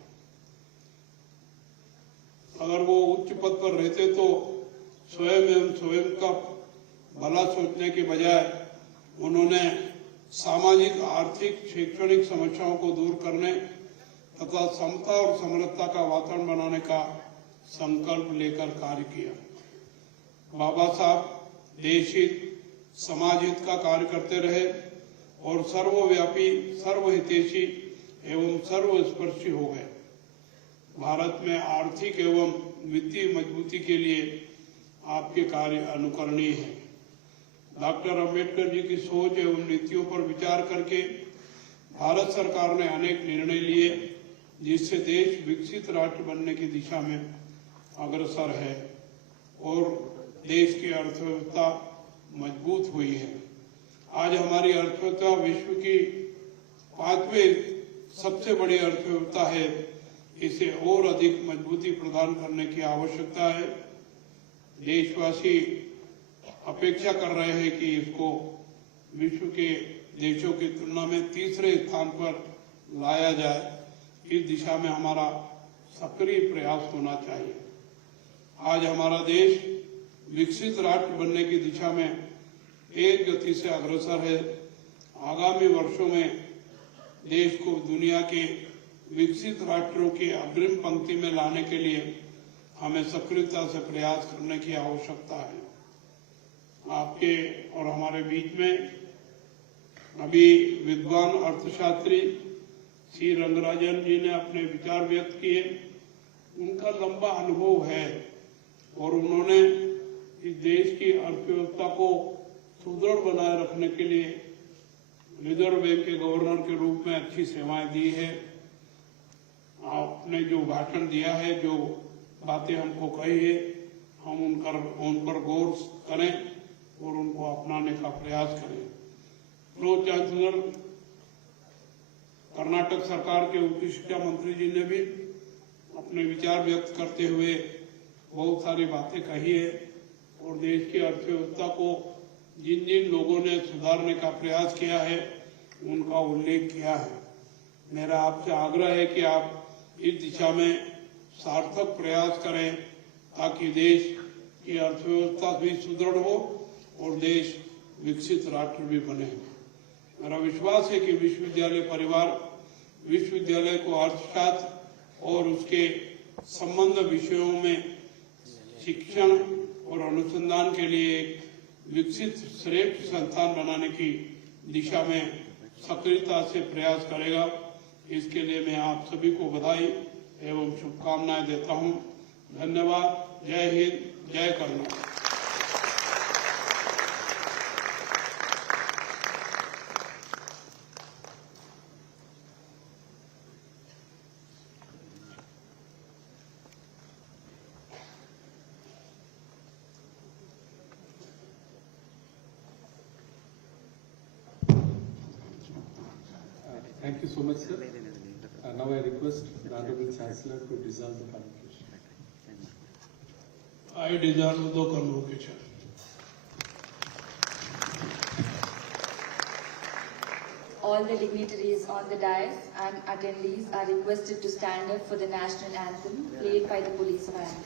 अगर वो उच्च पद पर रहते तो स्वयं का भला सोचने के बजाय उन्होंने सामाजिक, आर्थिक, शैक्षणिक समस्याओं को दूर करने तथा समता और समरसता का वातावरण बनाने का संकल्प लेकर कार्य किया। बाबा साहब देश हित, समाज हित का कार्य करते रहे और सर्वव्यापी, सर्वहितैषी एवं सर्वस्पर्शी हो गए। भारत में आर्थिक एवं वित्तीय मजबूती के लिए आपके कार्य अनुकरणीय है। डॉक्टर अंबेडकर जी की सोच एवं नीतियों पर विचार करके भारत सरकार ने अनेक निर्णय लिए, जिससे देश विकसित राष्ट्र बनने की दिशा में अग्रसर है और देश की अर्थव्यवस्था मजबूत हुई है। आज हमारी अर्थव्यवस्था विश्व की 5वीं सबसे बड़ी अर्थव्यवस्था है। इसे और अधिक मजबूती प्रदान करने की आवश्यकता है। देशवासी अपेक्षा कर रहे हैं कि इसको विश्व के देशों की तुलना में तीसरे स्थान पर लाया जाए। इस दिशा में हमारा सक्रिय प्रयास होना चाहिए। आज हमारा देश विकसित राष्ट्र बनने की दिशा में तेज गति से अग्रसर है। आगामी वर्षों में देश को दुनिया के विकसित राष्ट्रों की अग्रिम पंक्ति में लाने के लिए हमें सक्रियता से प्रयास करने की आवश्यकता है। आपके और हमारे बीच में अभी विद्वान अर्थशास्त्री श्री रंगराजन जी ने अपने विचार व्यक्त किए। उनका लंबा अनुभव है और उन्होंने इस देश की अर्थव्यवस्था को सुदृढ़ बनाए रखने के लिए रिजर्व बैंक के गवर्नर के रूप में अच्छी सेवाएं दी है। आपने जो भाषण दिया है, जो बातें हमको कही है, हम उन पर गौर करें और उनको अपनाने का प्रयास करें। प्रो-चांसलर कर्नाटक सरकार के उच्च शिक्षा मंत्री जी ने भी अपने विचार व्यक्त करते हुए बहुत सारी बातें कही है और देश की अर्थव्यवस्था को जिन जिन लोगों ने सुधारने का प्रयास किया है उनका उल्लेख किया है। मेरा आपसे आग्रह है कि आप इस दिशा में सार्थक प्रयास करें ताकि देश की अर्थव्यवस्था भी सुदृढ़ हो और देश विकसित राष्ट्र भी बने। मेरा विश्वास है कि विश्वविद्यालय परिवार विश्वविद्यालय को अर्थशास्त्र और उसके संबंध विषयों में शिक्षण और अनुसंधान के लिए एक विकसित श्रेष्ठ संस्थान बनाने की दिशा में सक्रियता से प्रयास करेगा। इसके लिए मैं आप सभी को बधाई एवं शुभकामनाएं देता हूं। धन्यवाद। जय हिंद, जय Karnataka. Thank you so much, sir. Now I request the Honorable Chancellor to dissolve the convocation. I dissolve the convocation. All the dignitaries on the dais and attendees are requested to stand up for the national anthem played by the police band.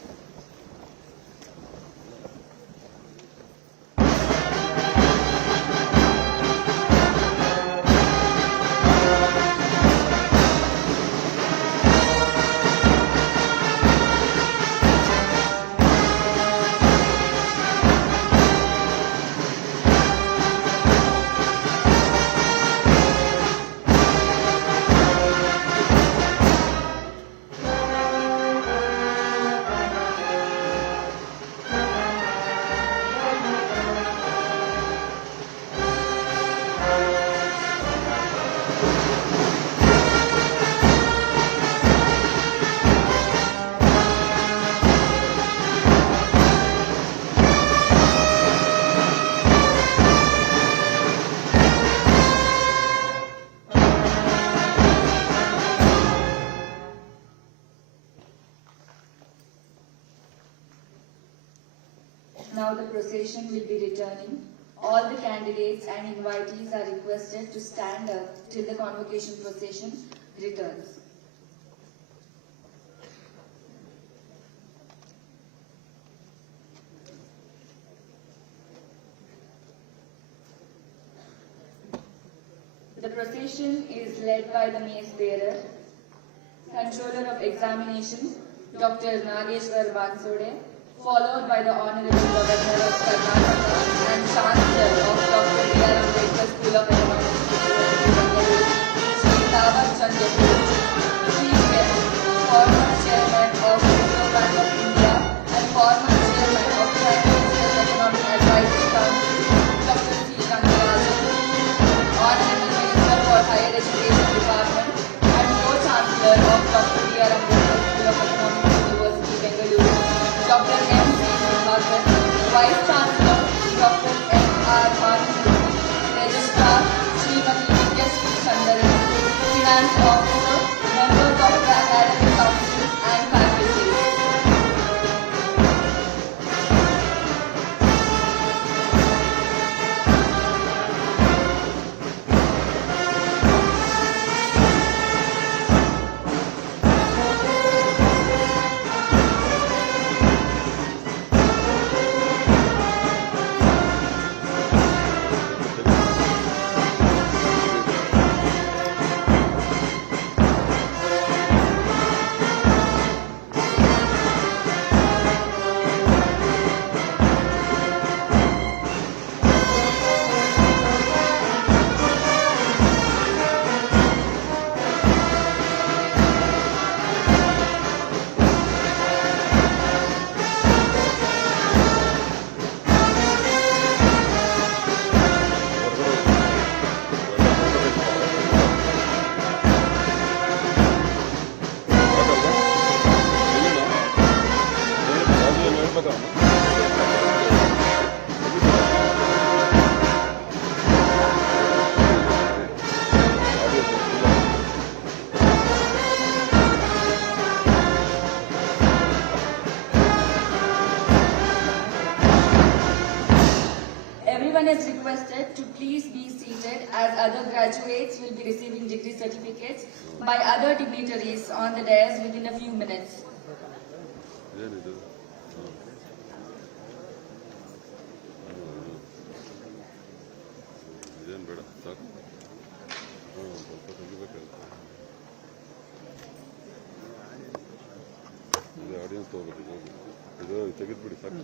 Now the procession will be returning. All the candidates and invitees are requested to stand up till the convocation procession returns. The procession is led by the mace bearer, Controller of Examination, Dr. Nageshwar Bansode, followed by the Honorable Governor of Kannada and Chancellor of Dr. B.R. Ambedkar School of Economics, Shri Pro-Chancellor, Chief Guest, former Chairman of Reserve Bank of India and former Chairman of Prime Minister's Economic Advisory Council, Dr. C. Chandana, Honorable Minister for Higher Education Department and Pro-Chancellor of Dr. B.R. Ambedkar School of Economics, University, Bengaluru, Dr. M. C. Vice Chancellor, Dr. N.R. Bhanumoorthy, Registrar, Srimati Chandana, Finance Officer, members of the Academic Council and faculty. Everyone is requested to please be seated as other graduates will be receiving degree certificates by other dignitaries on the dais within a few minutes. Audience ತಗೋಬೇಕು ಇದು ತೆಗೆದ್ಬಿಡಿ ಸಾಕು